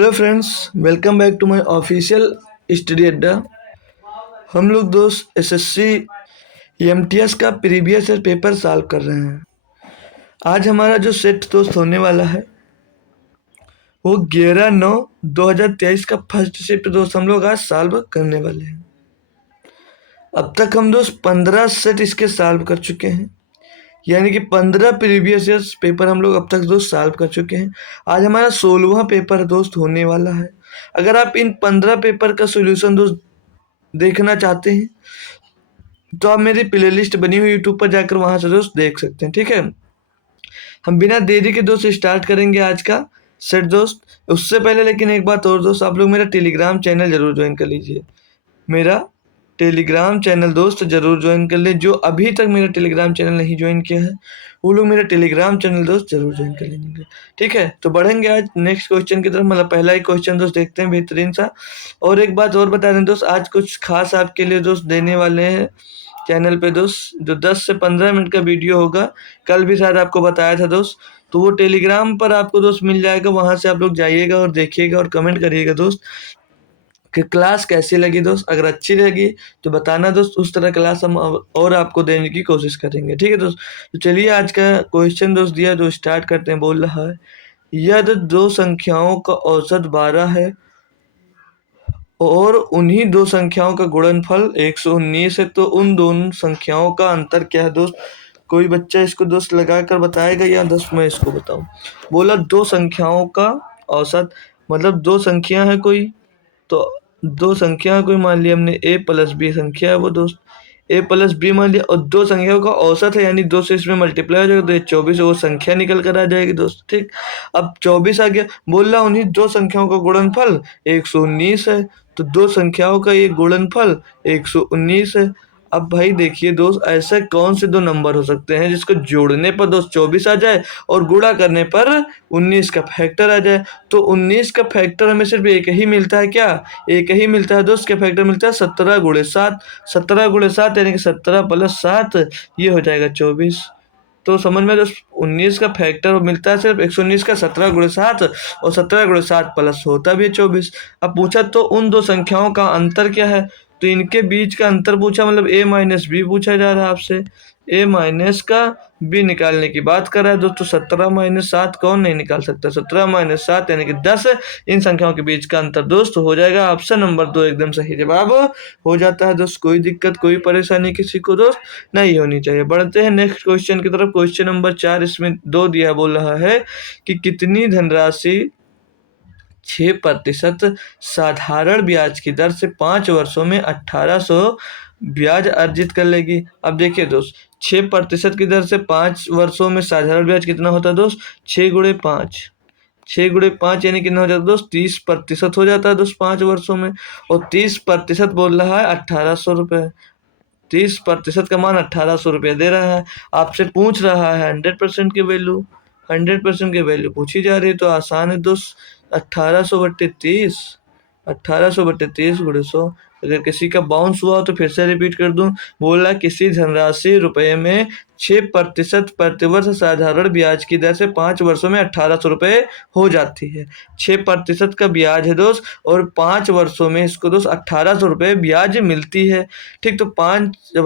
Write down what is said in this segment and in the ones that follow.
Hello friends, welcome back to my official study अड्डा। हम लोग दोस्त एसएससी एमटीएस का प्रीवियस ईयर पेपर सॉल्व कर रहे हैं। आज हमारा जो सेट दोस्त होने वाला है वो 11/9/2023 का फर्स्ट शिफ्ट दोस्त हम लोग आज सॉल्व करने वाले हैं। अब तक हम दोस्त 15 सेट इसके सॉल्व कर चुके हैं, यानी कि 15 प्रीवियस ईयर्स पेपर हम लोग अब तक दोस्त सॉल्व कर चुके हैं। आज हमारा 16वां पेपर दोस्त होने वाला है। अगर आप इन 15 पेपर का सोल्यूशन दोस्त देखना चाहते हैं तो आप मेरी प्लेलिस्ट बनी हुई यूट्यूब पर जाकर वहां से दोस्त देख सकते हैं। ठीक है, हम बिना देरी के दोस्त स्टार्ट करेंगे आज का सेट दोस्त। उससे पहले लेकिन एक बात और दोस्त, आप लोग मेरा टेलीग्राम चैनल जरूर ज्वाइन कर लीजिए। मेरा टेलीग्राम चैनल दोस्त जरूर ज्वाइन कर ले। जो अभी तक मेरा टेलीग्राम चैनल नहीं ज्वाइन किया है वो लोग मेरा टेलीग्राम चैनल दोस्त जरूर ज्वाइन कर लेंगे। ठीक है, तो बढ़ेंगे आज नेक्स्ट क्वेश्चन की तरफ। मतलब पहला ही क्वेश्चन दोस्त देखते हैं, बेहतरीन सा। और एक बात और बता दें दोस्त, आज कुछ खास आपके लिए दोस्त देने वाले हैं चैनल पे दोस्त। जो 10 से 15 मिनट का वीडियो होगा, कल भी शायद आपको बताया था दोस्त, तो वो टेलीग्राम पर आपको दोस्त मिल जाएगा। वहां से आप लोग जाइएगा और देखिएगा और कमेंट करिएगा दोस्त कि क्लास कैसी लगी दोस्त। अगर अच्छी लगी तो बताना दोस्त, उस तरह क्लास हम और आपको देने की कोशिश करेंगे। ठीक है दोस्त, तो चलिए आज का क्वेश्चन दोस्त दिया जो स्टार्ट करते हैं। बोल रहा है, यदि दो संख्याओं का औसत 12 है और उन्हीं दो संख्याओं का गुणनफल 119 है, तो उन दोनों संख्याओं का अंतर क्या है दोस्त। कोई बच्चा इसको दोस्त लगा कर बताएगा या दोस्त मैं इसको बताऊं। बोला दो संख्याओं का औसत, मतलब दो संख्या है कोई, तो दो संख्या कोई मान लिया हमने a प्लस बी संख्या है वो दोस्त, a प्लस बी मान लिया, और दो संख्याओं का औसत है, यानी दो से इसमें मल्टीप्लाई हो जाएगा तो ये 24 वो संख्या निकल कर आ जाएगी दोस्त। ठीक, अब 24 आ गया। बोल रहा उन्हीं दो संख्याओं का गुणनफल 119 है, तो दो संख्याओं का ये गुणनफल 119 है। अब भाई देखिए दोस्त, ऐसे कौन से दो नंबर हो सकते हैं जिसको जोड़ने पर दोस्त 24 आ जाए और गुणा करने पर 19 का फैक्टर आ जाए। तो 19 का फैक्टर हमें सिर्फ एक ही मिलता है। क्या? एक ही मिलता है दोस्त। क्या फैक्टर मिलता है? 17 × 7। 17 × 7 यानी कि 17 + 7, ये हो जाएगा 24। तो समझ में दोस्त, 19 का फैक्टर मिलता है सिर्फ 119 का, 17 × 7, और 17 × 7 प्लस होता भी है 24। अब पूछा तो उन दो संख्याओं का अंतर क्या है, तो इनके बीच का अंतर पूछा, मतलब a - b पूछा जा रहा है आपसे। a - का b निकालने की बात कर रहा है दोस्तों। 17 - 7 कौन नहीं निकाल सकता? 17 - 7 यानी कि 10। इन संख्याओं के बीच का अंतर दोस्त हो जाएगा ऑप्शन नंबर 2 एकदम सही जवाब हो जाता है दोस्त। कोई दिक्कत कोई परेशानी किसी को दोस्त नहीं होनी चाहिए। बढ़ते हैं नेक्स्ट क्वेश्चन की तरफ। क्वेश्चन नंबर 4, इसमें 2 दिया। बोल रहा है कि कितनी धनराशि 6% साधारण ब्याज की दर से 5 वर्षों में 1800 ब्याज अर्जित कर लेगी। अब देखिए दोस्त, 6% की दर से 5 वर्षों में साधारण ब्याज कितना होता है दोस्त? 6 × 5, 6 × 5 यानी कितना हो जाता है दोस्त? 30% हो जाता है दोस्त 5 वर्षों में। और 30% बोल रहा है 1800 रुपये। 30% का मान 1800 रुपये दे रहा है। आपसे पूछ रहा है 100% की वैल्यू। 100% की वैल्यू पूछी जा रही है तो आसान है दोस्त। 1800/30, 1800/30 × 100। अगर किसी का बाउंस हुआ तो फिर से रिपीट कर दूं। बोला किसी धनराशि रुपये में 6% प्रतिवर्ष साधारण ब्याज की दर से 5 वर्षों में 1800 रुपये हो जाती है। 6% का ब्याज है दोस्त, और 5 वर्षों में इसको दोस्त 1800 रुपये ब्याज मिलती है। ठीक, तो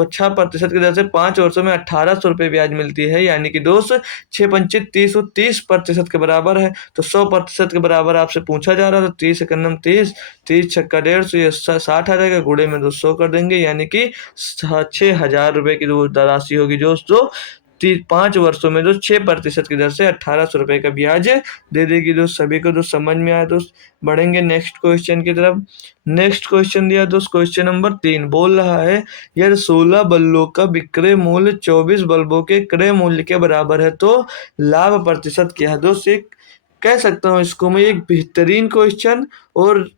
6% की दर से 5 वर्षों में 1800 रुपये ब्याज मिलती है, यानी कि दोस्त 6×5 = 30, 30% के बराबर है। तो 100% के बराबर आपसे पूछा जा रहा था। 30 × 30, 30×6 = 150, ये 60 आ जाएगा। गुणे में 200 कर देंगे, यानी कि 6000 रुपये की जो राशि होगी दोस्तों 5 वर्षों में दोस्त 6% की दर से 1800 रुपये का ब्याज दे देगी दोस्त। सभी को दोस्त समझ में आया दोस्त। बढ़ेंगे नेक्स्ट क्वेश्चन की तरफ। नेक्स्ट क्वेश्चन दिया दोस्त, क्वेश्चन नंबर 3। बोल रहा है, यदि 16 बल्बों का विक्रय मूल्य 24 बल्बों के क्रय मूल्य के बराबर है तो लाभ प्रतिशत क्या है दोस्त। एक कह सकता हूँ इसको मैं एक बेहतरीन क्वेश्चन, और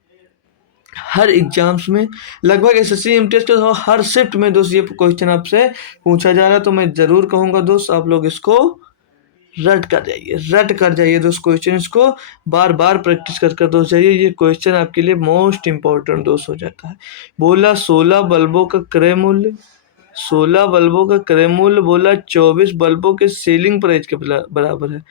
हर एग्जाम्स में लगभग एसएससी एमटीएस के हर शिफ्ट में दोस्त ये क्वेश्चन आपसे पूछा जा रहा है। तो मैं जरूर कहूँगा दोस्त आप लोग इसको रट कर जाइए दोस्त। क्वेश्चन इसको बार बार प्रैक्टिस कर दोस्त जाइए। ये क्वेश्चन आपके लिए मोस्ट इंपॉर्टेंट दोस्त हो जाता है। बोला 16 बल्बों का क्रय मूल्य, 16 बल्बों का क्रय मूल्य बोला 24 बल्बों के सेलिंग प्राइस के बराबर है।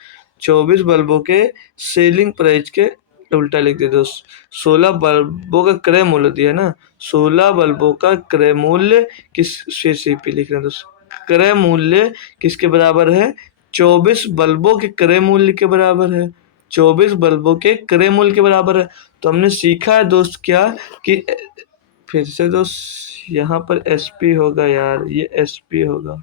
24 बल्बों के सेलिंग प्राइस के उल्टा लिख दिया दोस्त। 16 बल्बों का क्रय मूल्य दिया है ना, 16 बल्बों का क्रय मूल्य किस, सीपी लिख रहे हैं दोस्त। क्रय मूल्य किसके बराबर है, 24 बल्बों के क्रय मूल्य के बराबर है, 24 बल्बों के क्रय मूल्य के बराबर है। तो हमने सीखा है दोस्त क्या कि, फिर से दोस्त यहाँ पर एसपी होगा यार, ये एसपी होगा।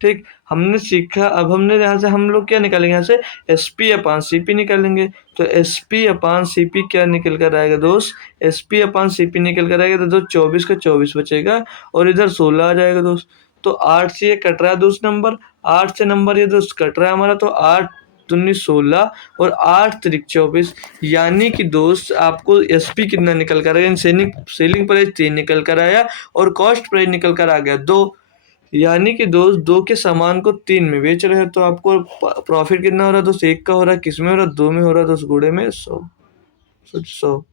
ठीक, हमने सीखा। अब हमने यहाँ से हम लोग क्या निकालेंगे, यहाँ से एसपी अपान सीपी निकालेंगे। तो एसपी अपान सीपी क्या निकल कर आएगा दोस्त, एसपी अपान सीपी निकल कर आएगा तो दोस्त 24 का 24 बचेगा और इधर 16 आ जाएगा दोस्त। तो 8 से ये कट रहा है दोस्त नंबर, 8 से नंबर ये दोस्त कट रहा है हमारा। तो 8 दूनी 16 और 8 तिरिक 24, यानी कि दोस्त आपको एसपी कितना निकल कर आया, सेलिंग प्राइस 3 निकल कर आया और कॉस्ट प्राइस निकल कर आ गया 2। यानी कि दोस्त 2 के सामान को 3 में बेच रहे हो तो आपको प्रॉफिट कितना हो रहा है दोस्त, 1 का हो रहा है, किस में हो रहा है, 2 में हो रहा है दोस्त, गुणे में 100।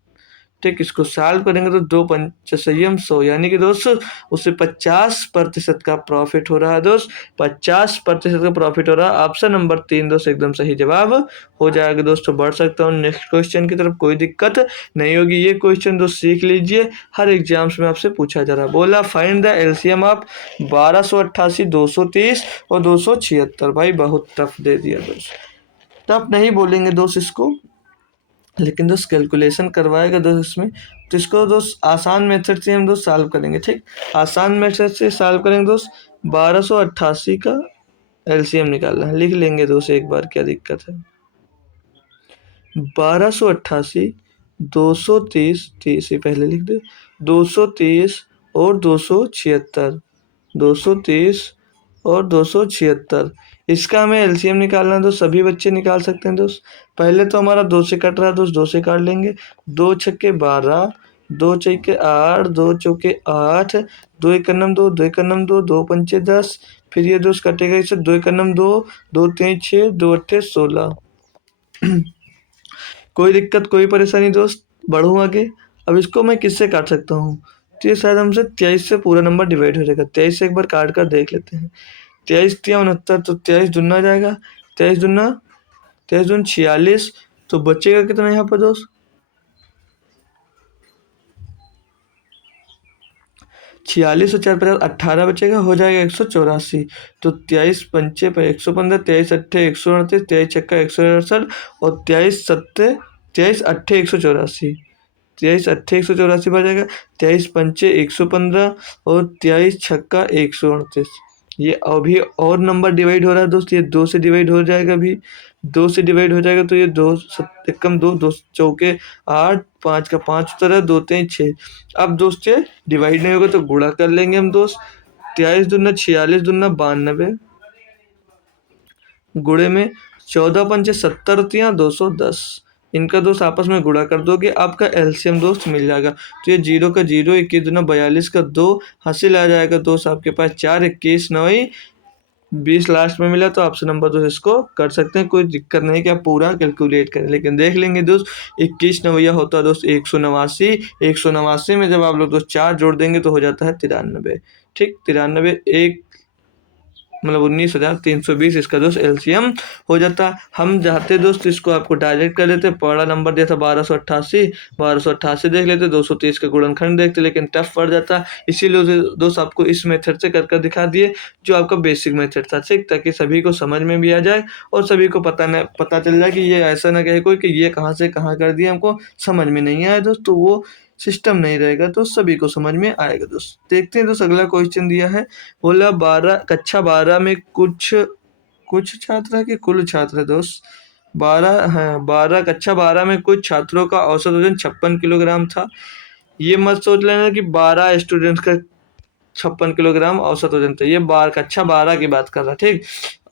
ठीक, इसको सॉल्व करेंगे तो 2 पंच संयम 100, यानी कि दोस्त उससे 50% का प्रॉफिट हो रहा है दोस्त, 50% का प्रॉफिट हो रहा है। ऑप्शन नंबर 3 दोस्त एकदम सही जवाब हो जाएगा दोस्त। तो बढ़ सकता हूँ नेक्स्ट क्वेश्चन की तरफ, कोई दिक्कत नहीं होगी। ये क्वेश्चन दोस्त सीख लीजिए, हर एग्जाम्स में आपसे पूछा जा रहा है। बोला फाइंड द एलसीएम ऑफ 1288, 230 और 276। भाई बहुत टफ दे दिया दोस्त, टफ नहीं बोलेंगे दोस्त इसको, लेकिन दोस्त कैलकुलेशन करवाएगा दोस्त इसमें। तो इसको दोस्त आसान मेथड से हम दोस्त सॉल्व करेंगे। ठीक, आसान मेथड से सॉल्व करेंगे दोस्त। 1288 का एलसीएम निकालना है, लिख लेंगे दोस्त एक बार, क्या दिक्कत है। 1288, 230, 30 ही पहले लिख दे, 230 और 276, 230 और 276। इसका हमें एलसीएम निकालना है दोस्त, सभी बच्चे निकाल सकते हैं दोस्त। पहले तो हमारा 2 से कट रहा है दोस्त, 2 से काट लेंगे। 2 छक्के 12, 2 चौके 8, 2 चौके 8, 2 एकन्नम 2, 2 एकन्नम 2, 2 पंचे 10। फिर ये दोस्त कटेगा इससे, 2 एकन्नम 2, 2 तीन 6, 2 अट्ठे 16। कोई दिक्कत कोई परेशानी दोस्त, बढ़ूँ आगे। अब इसको मैं किससे काट सकता हूँ, तो ये शायद हमसे 23 से पूरा नंबर डिवाइड हो जाएगा। 23 से एक बार काट कर देख लेते हैं। 23 तिया 69, तो 23 दुना जाएगा, 23 दुना 23 दून 46। तो बचेगा कितना यहाँ पर दोस्त, 46 और 4 50, 18 बचेगा, हो जाएगा 184। तो 23 पंचे पर 115, 23 अट्ठे 138, 23 छक्का 168 और 23 सत्ते 23 अट्ठे 184, 23 अट्ठे 184 बचेगा। 23 पंचे 115 और 23 छक्का 138। ये अभी और नंबर डिवाइड हो रहा है दोस्त, ये 2 से डिवाइड हो जाएगा अभी, 2 से डिवाइड हो जाएगा। तो ये 2 कम 2, 2 चौके 8, 5 का 5 उतर है, 2 3 6। अब दोस्त ये डिवाइड नहीं होगा तो गुणा कर लेंगे हम दोस्त। 23 दूना 46 दूना 92, गुणे में 14 पंचे 70 होती 210। इनका दोस्त आपस में गुणा कर दोगे, आपका एलसीएम दोस्त मिल जाएगा। तो ये 0 का 0, 21 दूना 42 का 2 हासिल आ जाएगा दोस्त आपके पास 4, 21 9 20 लास्ट में मिला। तो ऑप्शन नंबर दोस्त इसको कर सकते हैं, कोई दिक्कत नहीं कि आप पूरा कैलकुलेट करें, लेकिन देख लेंगे दोस्त। 21 नवैया होता है दोस्त 189, 189 में जब आप लोग दोस्त 4 जोड़ देंगे तो हो जाता है 93। ठीक, 93 एक मतलब 19,320 इसका दोस्त एलसीएम हो जाता। हम चाहते दोस्त इसको आपको डायरेक्ट कर देते, पहला नंबर दिया था 1288, 1288 देख लेते, 230 का गुणनखंड देखते, लेकिन टफ पड़ जाता। इसीलिए दोस्त आपको इस मेथड से कर दिखा दिए, जो आपका बेसिक मेथड था। ठीक, ताकि सभी को समझ में भी आ जाए और सभी को पता चल जाए कि ये ऐसा ना कहे कोई कि ये कहाँ से कहाँ कर दिया, हमको समझ में नहीं आया दोस्त, तो वो सिस्टम नहीं रहेगा तो सभी को समझ में आएगा दोस्त। देखते हैं दोस्त अगला क्वेश्चन दिया है। बोला 12 में कुछ छात्र है कि कुल छात्र है दोस्त, 12 है, 12 में कुछ छात्रों का औसत वजन 56 किलोग्राम था। ये मत सोच लेना कि 12 स्टूडेंट्स का 56 किलोग्राम औसत वजन था, ये कक्षा 12 की बात कर रहा। ठीक,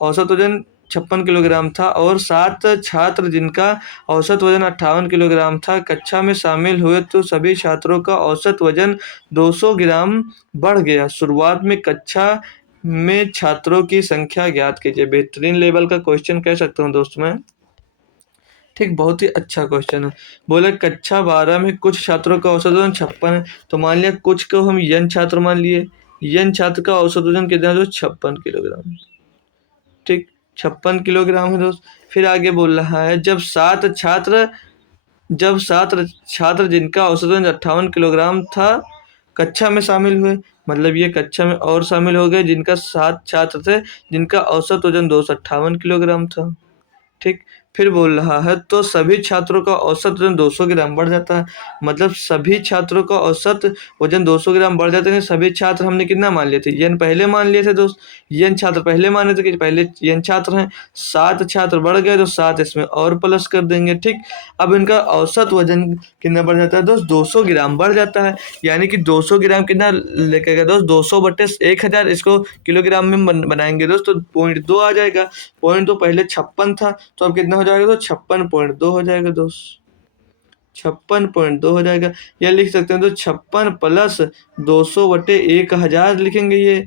औसत वजन 56 किलोग्राम था और 7 छात्र जिनका औसत वजन 58 किलोग्राम था कक्षा में शामिल हुए, तो सभी छात्रों का औसत वजन 200 ग्राम बढ़ गया। शुरुआत में कक्षा में छात्रों की संख्या ज्ञात कीजिए। बेहतरीन लेवल का क्वेश्चन कह सकता हूँ दोस्त मैं। ठीक, बहुत ही अच्छा क्वेश्चन है। बोले कक्षा 12 में कुछ छात्रों का औसत वजन 56 है, तो मान लिया कुछ को हम यन छात्र मान लिए, यन छात्र का औसत वजन कितना है दोस्त, 56 किलोग्राम। ठीक, 56 किलोग्राम है दोस्त। फिर आगे बोल रहा है जब 7 छात्र जब छात्र जिनका औसत वजन 58 किलोग्राम था कक्षा में शामिल हुए। मतलब ये कक्षा में और शामिल हो गए जिनका 7 छात्र थे जिनका औसत वजन 258 किलोग्राम था। ठीक, फिर बोल रहा है तो सभी छात्रों का औसत वजन 200 ग्राम बढ़ जाता है। मतलब सभी छात्रों का औसत वजन 200 ग्राम बढ़ जाते हैं। सभी छात्र हमने कितना मान लिए थे, यन पहले मान लिए थे दोस्त, यन छात्र पहले माने थे कि पहले यन छात्र हैं। 7 छात्र बढ़ गए तो 7 इसमें और प्लस कर देंगे। ठीक, अब इनका औसत वजन कितना बढ़ जाता है दोस्त, 200 ग्राम बढ़ जाता है। यानी कि 200 ग्राम कितना लेके गए दोस्त, 200 बटे 1000, इसको किलोग्राम में बनाएंगे दोस्त तो 0.2 आ जाएगा। 0.2 पहले 56 था तो अब कितना हो जाएगा, तो 56.2 हो जाएगा दोस्त, 56.2 हो जाएगा। या लिख सकते हैं तो 56 प्लस 200 बटे 1000 लिखेंगे ये।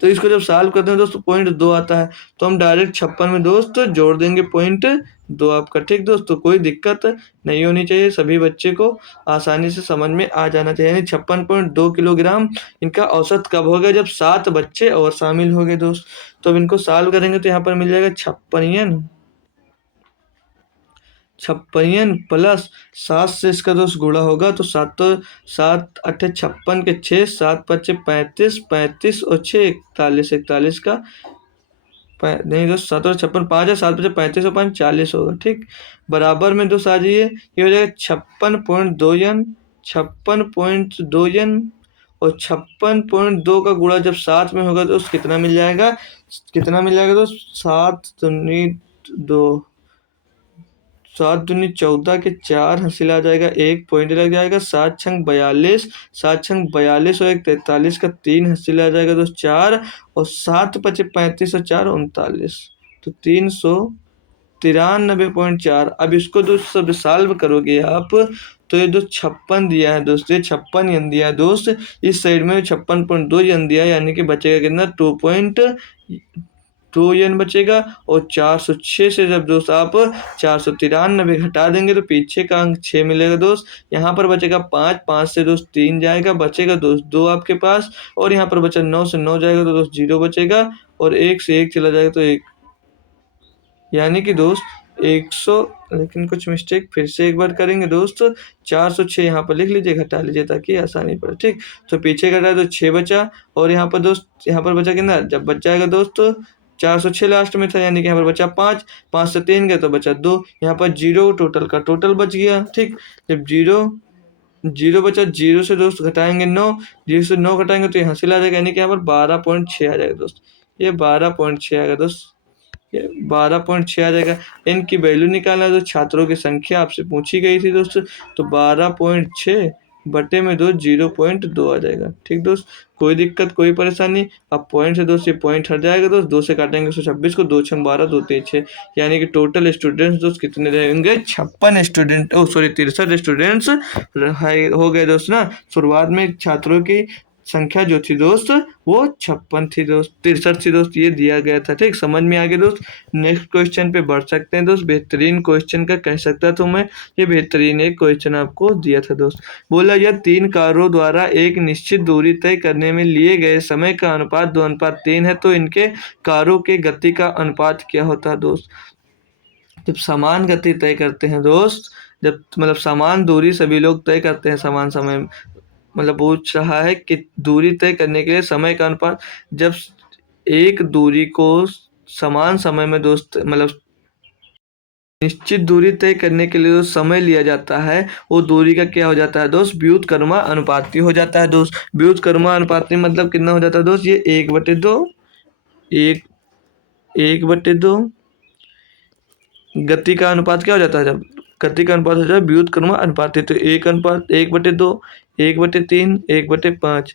तो इसको जब सॉल्व करते हैं दोस्त 0.2 आता है तो हम डायरेक्ट 56 में दोस्त जोड़ देंगे 0.2 आपका। ठीक दोस्त, तो कोई दिक्कत नहीं होनी चाहिए, सभी बच्चे को आसानी से समझ में आ जाना चाहिए। यानी 56.2 किलोग्राम इनका औसत कब हो गया, जब 7 बच्चे और शामिल हो गए दोस्त। तो अब इनको सॉल्व करेंगे तो यहाँ पर मिल जाएगा 56 प्लस 7 से इसका दोस्त गुणा होगा तो 7 अट्ठे 56 के 6, 7 पच्चे 35, 35 और 6 41, 41 का नहीं दोस्त 7 और 56 5 है, 7 पच्चे 35 और 5 40 होगा। ठीक, बराबर में दोस्त आ जाइए, ये हो जाएगा 56.2 यन, 56.2 यन और 56.2 का गुणा जब 7 में होगा तो कितना मिल जाएगा, कितना मिल जाएगा दोस्त, 7 दूनी 2, 7 दूनी 14 के 4 हासिल आ जाएगा, 1 पॉइंट लग जाएगा, 7 छंग 42, 7 छंग 42 और 1 43 का 3 हासिल आ जाएगा दोस्त 4 और 7 पचे 35 और 4 39, तो 393.4। अब इसको दोस्त सब सॉल्व करोगे आप तो ये दोस्त 56 दिया है दोस्त, ये 56 यन दिया है दोस्त, इस साइड में 56.2 यन दिया है, यानी कि बचेगा कितना 2 यन बचेगा। और 406 से जब दोस्त आप 493 घटा देंगे तो पीछे का अंक 6 मिलेगा दोस्त। यहाँ पर बचेगा 5, 5 से दोस्त 3 जाएगा, बचेगा दोस्त 2 आपके पास। और यहाँ पर बचा 9 से 9 जाएगा तो दोस्त 0 बचेगा और 1 से 1 चला जाएगा तो 1, यानी कि दोस्त 100, लेकिन कुछ मिस्टेक फिर से एक बार करेंगे दोस्त। 406 यहाँ पर लिख लीजिए, घटा लीजिए ताकि आसानी पड़े। ठीक, तो पीछे घटाए तो 6 बचा और यहाँ पर दोस्त यहाँ पर बचा कितना, जब बच जाएगा दोस्त 406 लास्ट में था, यानी कि यहाँ पर बचा 5, 5 से 3 गए तो बचा 2, यहाँ पर 0 टोटल का टोटल बच गया। ठीक, जब 0 बचा, 0 से दोस्त घटाएंगे 9, 0 से 9 घटाएंगे तो यहाँ से आ जाएगा, यानी कि यहाँ पर 12.6 आ जाएगा दोस्त, ये 12.6 आएगा दोस्त, ये 12.6 आ जाएगा। इनकी वैल्यू निकालना है तो छात्रों की संख्या आपसे पूछी गई थी दोस्त, तो 12.6 बटे में दोस्त 0.2 आ जाएगा। ठीक दोस्त, कोई दिक्कत कोई परेशानी। अब पॉइंट से दोस्त ये पॉइंट हट जाएगा दोस्त, 2 से काटेंगे 126 को, 2 छंग 12, 2 3 6, यानी कि टोटल स्टूडेंट्स दोस्त कितने रहेंगे, 56 स्टूडेंट, ओ सॉरी 63 स्टूडेंट्स हो गए दोस्त ना। शुरुआत में छात्रों की संख्या जो थी दोस्त वो 56 थी दोस्त, 63 थी दोस्त, ये दिया गया था। ठीक, समझ में आ गया दोस्त। नेक्स्ट क्वेश्चन पे बढ़ सकते हैं दोस्त। बेहतरीन क्वेश्चन का कह सकता था मैं, ये बेहतरीन एक क्वेश्चन आपको दिया था दोस्त। बोला यह 3 कारों द्वारा एक निश्चित दूरी तय करने में लिए गए समय का अनुपात 2:3 है, तो इनके कारों के गति का अनुपात क्या होता है दोस्त। जब समान गति तय करते हैं दोस्त, जब मतलब समान दूरी सभी लोग तय करते हैं समान समय, मतलब पूछ रहा है कि दूरी तय करने के लिए समय का अनुपात, जब एक दूरी को समान समय में दोस्त मतलब निश्चित दूरी तय करने के लिए जो समय लिया जाता है वो दूरी का क्या हो जाता है दोस्त, व्युत्क्रम अनुपाती हो जाता है दोस्त। व्युत्क्रम अनुपाती मतलब कितना हो जाता है दोस्त, ये 1/2, 1/2 गति का अनुपात क्या हो जाता है, जब गति का अनुपात हो जाए व्युत्क्रम अनुपाती, तो 1/2, 1/3, 1/5।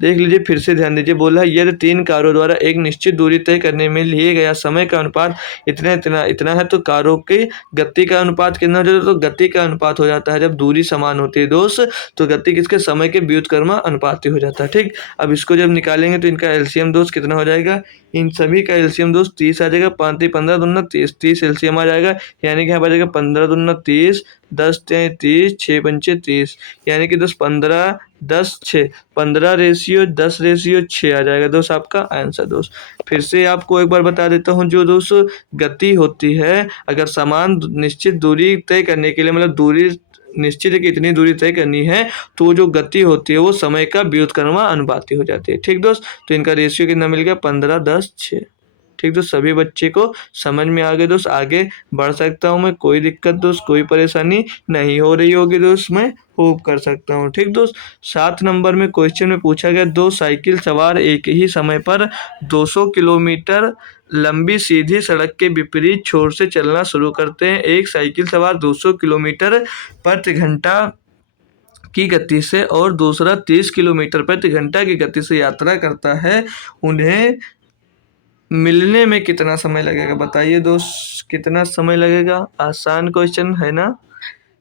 देख लीजिए, फिर से ध्यान दीजिए। बोला यदि 3 कारों द्वारा एक निश्चित दूरी तय करने में लिए गया समय का अनुपात इतना इतना इतना है, तो कारों की गति का अनुपात कितना हो जाता है, तो गति का अनुपात हो जाता है जब दूरी समान होती है दोस्त, तो गति किसके, समय के व्युत्क्रम अनुपाती हो जाता है। ठीक, अब इसको जब निकालेंगे तो इनका एलसीएम दोस्त कितना हो जाएगा, इन सभी का एलसीएम दोस्त 30 आ जाएगा, 5 3 15 दूना 30, 30 एलसीएम आ जाएगा, यानी कि यहाँ पर आ जाएगा 15 दूना 30, 10 3 30, 6 पंचे 30, यानी कि दोस्त 15 10:6, 15:10:6 आ जाएगा दोस्त आपका आंसर दोस्त। फिर से आपको एक बार बता देता हूँ, जो दोस्त गति होती है, अगर समान निश्चित दूरी तय करने के लिए, मतलब दूरी निश्चित है कि इतनी दूरी तय करनी है, तो जो गति होती है वो समय का व्युत्क्रम अनुपाती हो जाती है। ठीक दोस्त, तो इनका रेशियो कितना मिल गया, 15:10:6। ठीक दोस्त, सभी बच्चे को समझ में आ गए दोस्त, आगे बढ़ सकता हूँ मैं, कोई दिक्कत दोस्त, कोई परेशानी नहीं हो रही होगी दोस्त, मैं होप कर सकता हूँ। ठीक दोस्त, 7 नंबर में क्वेश्चन में पूछा गया, दो साइकिल सवार एक ही समय पर 200 किलोमीटर लंबी सीधी सड़क के विपरीत छोर से चलना शुरू करते हैं। एक साइकिल सवार 200 किलोमीटर प्रति घंटा की गति से और दूसरा 30 किलोमीटर प्रति घंटा की गति से यात्रा करता है, उन्हें मिलने में कितना समय लगेगा? बताइए दोस्त, कितना समय लगेगा? आसान क्वेश्चन है ना,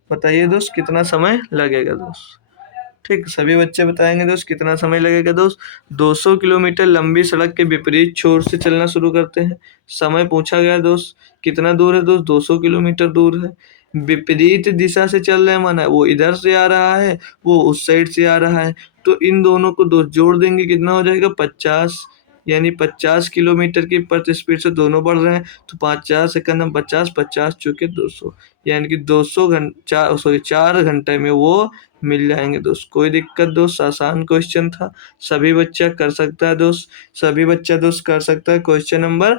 बताइए दोस्त कितना समय लगेगा दोस्त। ठीक, सभी बच्चे बताएंगे दोस्त कितना समय लगेगा दोस्त। 200 किलोमीटर लंबी सड़क के विपरीत छोर से चलना शुरू करते हैं। समय पूछा गया दोस्त, कितना दूर है दोस्त? 200 किलोमीटर दूर है। विपरीत दिशा से चल रहे हैं, माना वो इधर से आ रहा है, वो उस साइड से आ रहा है, तो इन दोनों को दोस्त जोड़ देंगे, कितना हो जाएगा? 50, यानी 50 किलोमीटर की प्रति स्पीड से दोनों बढ़ रहे हैं, तो 50 50 चौके 200, यानी कि 200 घंटा, सॉरी 4 घंटे में वो मिल जाएंगे दोस्त। कोई दिक्कत दोस्त, आसान क्वेश्चन था, सभी बच्चा कर सकता है दोस्त, सभी बच्चा दोस्त कर सकता है। क्वेश्चन नंबर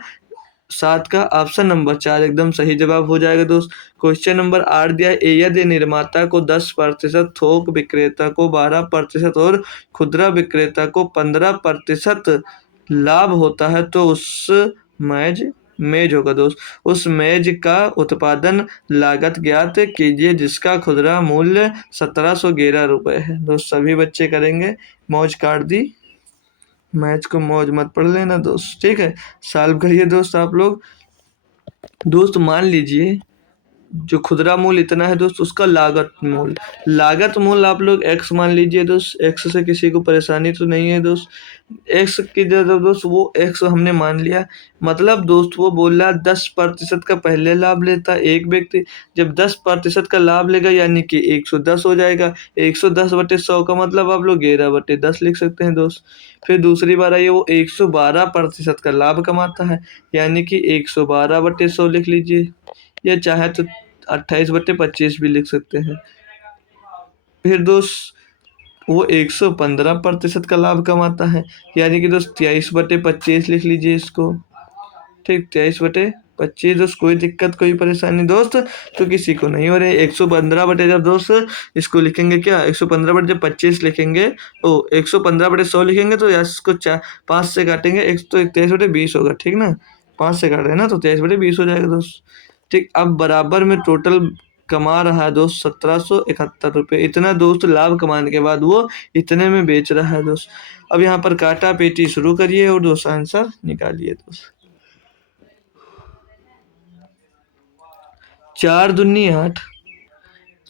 7 का ऑप्शन नंबर 4 एकदम सही जवाब हो जाएगा दोस्त। क्वेश्चन नंबर 8 दिया है, यदि निर्माता को 10%, थोक विक्रेता को 12% और खुदरा विक्रेता को 15% लाभ होता है, तो उस मैज मेज होगा दोस्त, उस मेज का उत्पादन लागत ज्ञात कीजिए जिसका खुदरा मूल्य 1711 रुपये है। दोस्त सभी बच्चे करेंगे, मौज काट दी, मैच को मौज मत पढ़ लेना दोस्त, ठीक है। सॉल्व करिए दोस्त आप लोग। दोस्त मान लीजिए जो खुदरा मूल्य इतना है दोस्त, उसका लागत मूल्य आप लोग एक्स मान लीजिए दोस्त, एक्स से किसी को परेशानी तो नहीं है दोस्त। एक्स की जगह दोस्त वो एक्स हमने मान लिया, मतलब दोस्त वो बोल रहा 10% का पहले लाभ लेता है एक व्यक्ति, जब 10% का लाभ लेगा यानी कि 110 हो जाएगा। 110/100 का मतलब आप लोग 11/10 लिख सकते हैं दोस्त। फिर दूसरी बार आइए, वो 112% का लाभ कमाता है, यानी कि 112/100 लिख लीजिए, या चाहे तो 28/25 भी लिख सकते हैं। फिर दोस्त वो 115% का लाभ कमाता है, यानी कि दोस्त 23/25 लिख लीजिए इसको। ठीक, 23/25 दोस्त, कोई दिक्कत कोई परेशानी दोस्त तो किसी को नहीं हो रही। 115 जब दोस्त इसको लिखेंगे क्या, 115 जब 25 लिखेंगे, तो 115/100 लिखेंगे, तो इसको 5 से काटेंगे, एक तो 23/20 होगा, ठीक ना, 5 से काट रहे हैं ना, तो 23/20 हो जाएगा दोस्त। ठीक, अब बराबर में टोटल कमा रहा है दोस्त 1771 रुपये, इतना दोस्त लाभ कमाने के बाद वो इतने में बेच रहा है दोस्त। अब यहाँ पर काटा पेटी शुरू करिए और दोस्त आंसर निकालिए दोस्त। 4 दूनी 8,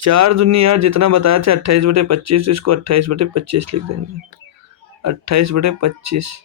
4 दूनी 8 जितना बताया था 28/25, इसको 28/25 लिख देंगे, 28/25।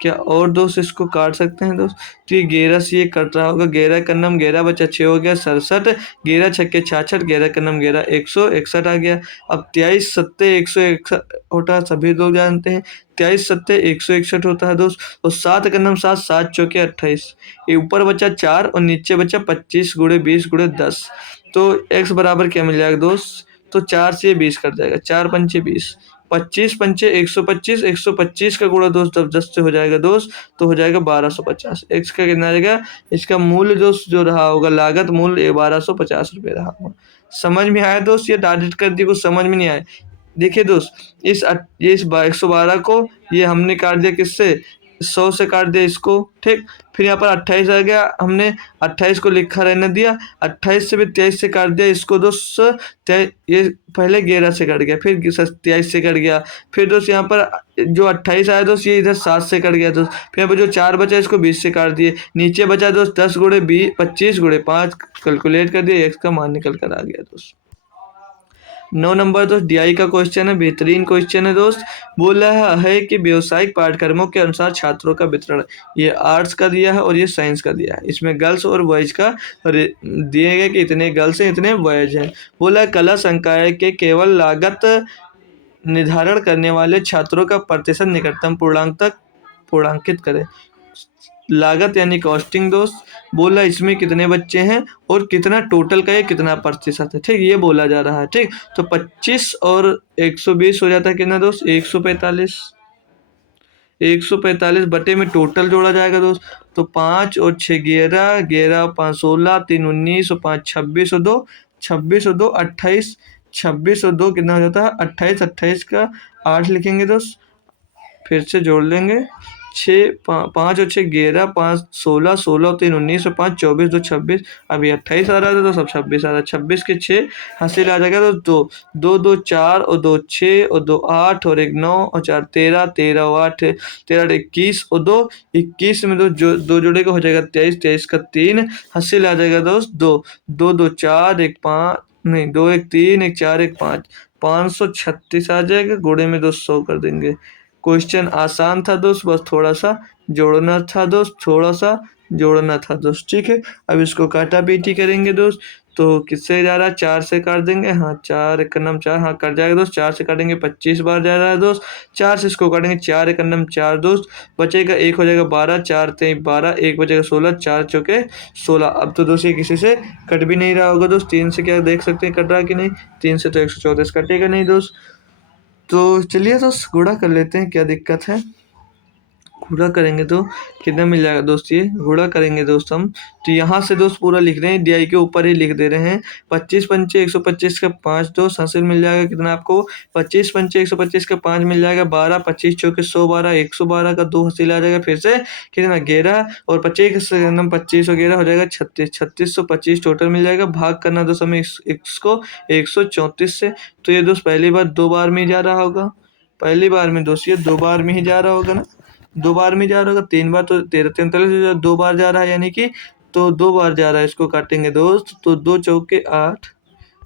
क्या और दोस्त इसको काट सकते हैं दोस्त, तो ये 11 से ये कट रहा होगा, 11 का नम 11/6 हो गया 67, 11 छक्के 66, 11 का नम 11, 161 आ गया। अब 23 सत्ते 161 होता है, सभी लोग जानते हैं 23 सत्ते 161 होता है दोस्त, और 7 का नम 7, 7 चौके 28, ये ऊपर बचा 4 और नीचे बचा 25 गुणे 20 गुणे 10, तो x बराबर क्या मिल जाएगा दोस्त, तो 4 से 20 कट जाएगा, 4 पंचे 20, 25 पंचे 125, 125 का गुणा दोस्त जब 10 से हो जाएगा दोस्त, तो हो जाएगा 1250। x का कितना आ जाएगा, इसका मूल्य दोस्त जो रहा होगा, लागत मूल्य 1250 रुपये रहा होगा। समझ में आया दोस्त, ये टारगेट कर दी, कुछ समझ में नहीं आया। देखिए दोस्त ये इस 112 को ये हमने काट दिया किससे, 100 से काट दिया इसको, ठीक। फिर यहाँ पर 28 आ गया, हमने 28 को लिखा रहने दिया, 28 से भी 23 से काट दिया इसको दोस्त, ये पहले 11 से कट गया, फिर 23 से कट गया, फिर दोस्त यहाँ पर जो 28 आया दोस्त, ये इधर 7 से कट गया दोस्त, फिर यहाँ पर जो 4 बचा इसको 20 से काट दिए, नीचे बचा दोस्त 10 गुणे 20, 25 गुणे 5 कैलकुलेट कर दिया, एक्स का मान निकल कर आ गया दोस्त। 9 नंबर दोस्त डीआई का क्वेश्चन है, बेहतरीन क्वेश्चन है दोस्त। बोल रहा है कि व्यावसायिक पाठ्यक्रमों के अनुसार छात्रों का वितरण, ये आर्ट्स का दिया है और ये साइंस का दिया है, इसमें गर्ल्स और बॉयज का दिए गए कि इतने गर्ल्स हैं इतने बॉयज हैं। बोला कला संकाय के केवल लागत निर्धारण करने वाले छात्रों का प्रतिशत निकटतम पूर्णांक तक पूर्णांकित करें। लागत यानी कॉस्टिंग दोस्त बोला इसमें कितने बच्चे हैं और कितना टोटल का ये कितना प्रतिशत है, ठीक, ये बोला जा रहा है। ठीक, तो 25 और 120 हो जाता है कितना दोस्त, 145। 145 बटे में टोटल जोड़ा जाएगा दोस्त, तो 5 और 6 11, 11 और 5 16, 3 19 और 5 26 और 2 26 और 2 28, 26 और 2 कितना हो जाता है 28, 28 का 8 लिखेंगे दोस्त, फिर से जोड़ लेंगे 6 5 और 6 11, 5 16, 16 और 3 19 और 5 24, 2 26, अभी 28 आ रहा था तो सब 26 आ रहा है, 26 के 6 हासिल आ जाएगा तो 2 2 2 4 और 2 6 और 2 8 और 1 9 और 4 13, 13 और 8 13 21 और 2 21 में दो जोड़ेगा हो जाएगा 23, 23 का 3 हासिल आ जाएगा दोस्त 2 2 2 4 1 5 नहीं 2 1 3 1 4 1 5 536 आ जाएगा, गुणे में दोस्त 100 कर देंगे। क्वेश्चन आसान था दोस्त, बस थोड़ा सा जोड़ना था दोस्त, थोड़ा सा जोड़ना था दोस्त, ठीक है। अब इसको काटा पीटी करेंगे दोस्त, तो किससे जा रहा है 4 से काट देंगे, हाँ 4 एक नम 4, हाँ कट जाएगा दोस्त, 4 से काटेंगे 25 बार जा रहा है दोस्त, 4 से इसको काटेंगे 4 एक नम 4 दोस्त, बचेगा 1 हो जाएगा 12, 4 3 12, 1 बचेगा 16, 4 चौके 16। अब तो दोस्त ये किसी से कट भी नहीं रहा होगा दोस्त, 3 से क्या देख सकते हैं कट रहा कि नहीं, 3 से तो 134 कटेगा नहीं दोस्त। तो चलिए दोस्त गुणा कर लेते हैं, क्या दिक्कत है। गुणा करेंगे तो कितना मिल जाएगा दोस्त, ये गुणा करेंगे दोस्त हम, तो यहाँ से दोस्त पूरा लिख रहे हैं, डी आई के ऊपर ही लिख दे रहे हैं। 25 पंचे 125 का 5 दोस्त हासिल मिल जाएगा कितना आपको, 25 पंचे 125 का 5 मिल जाएगा 12, 25 चौके 112, 112 का 2 हासिल आ जाएगा, फिर से कितना 11 और 25 25 और 11 हो जाएगा 36, 3625 टोटल मिल जाएगा। भाग करना दोस्त हमें इसको 134 से, तो ये दोस्त पहली बार 2 बार में ही जा रहा होगा, पहली बार में दोस्त ये 2 बार में ही जा रहा होगा ना, 2 बार में जा रहा होगा, 3 बार तो 13 43 2 बार जा रहा है यानी कि, तो 2 बार जा रहा है, इसको काटेंगे दोस्त, तो 2 चौके 8,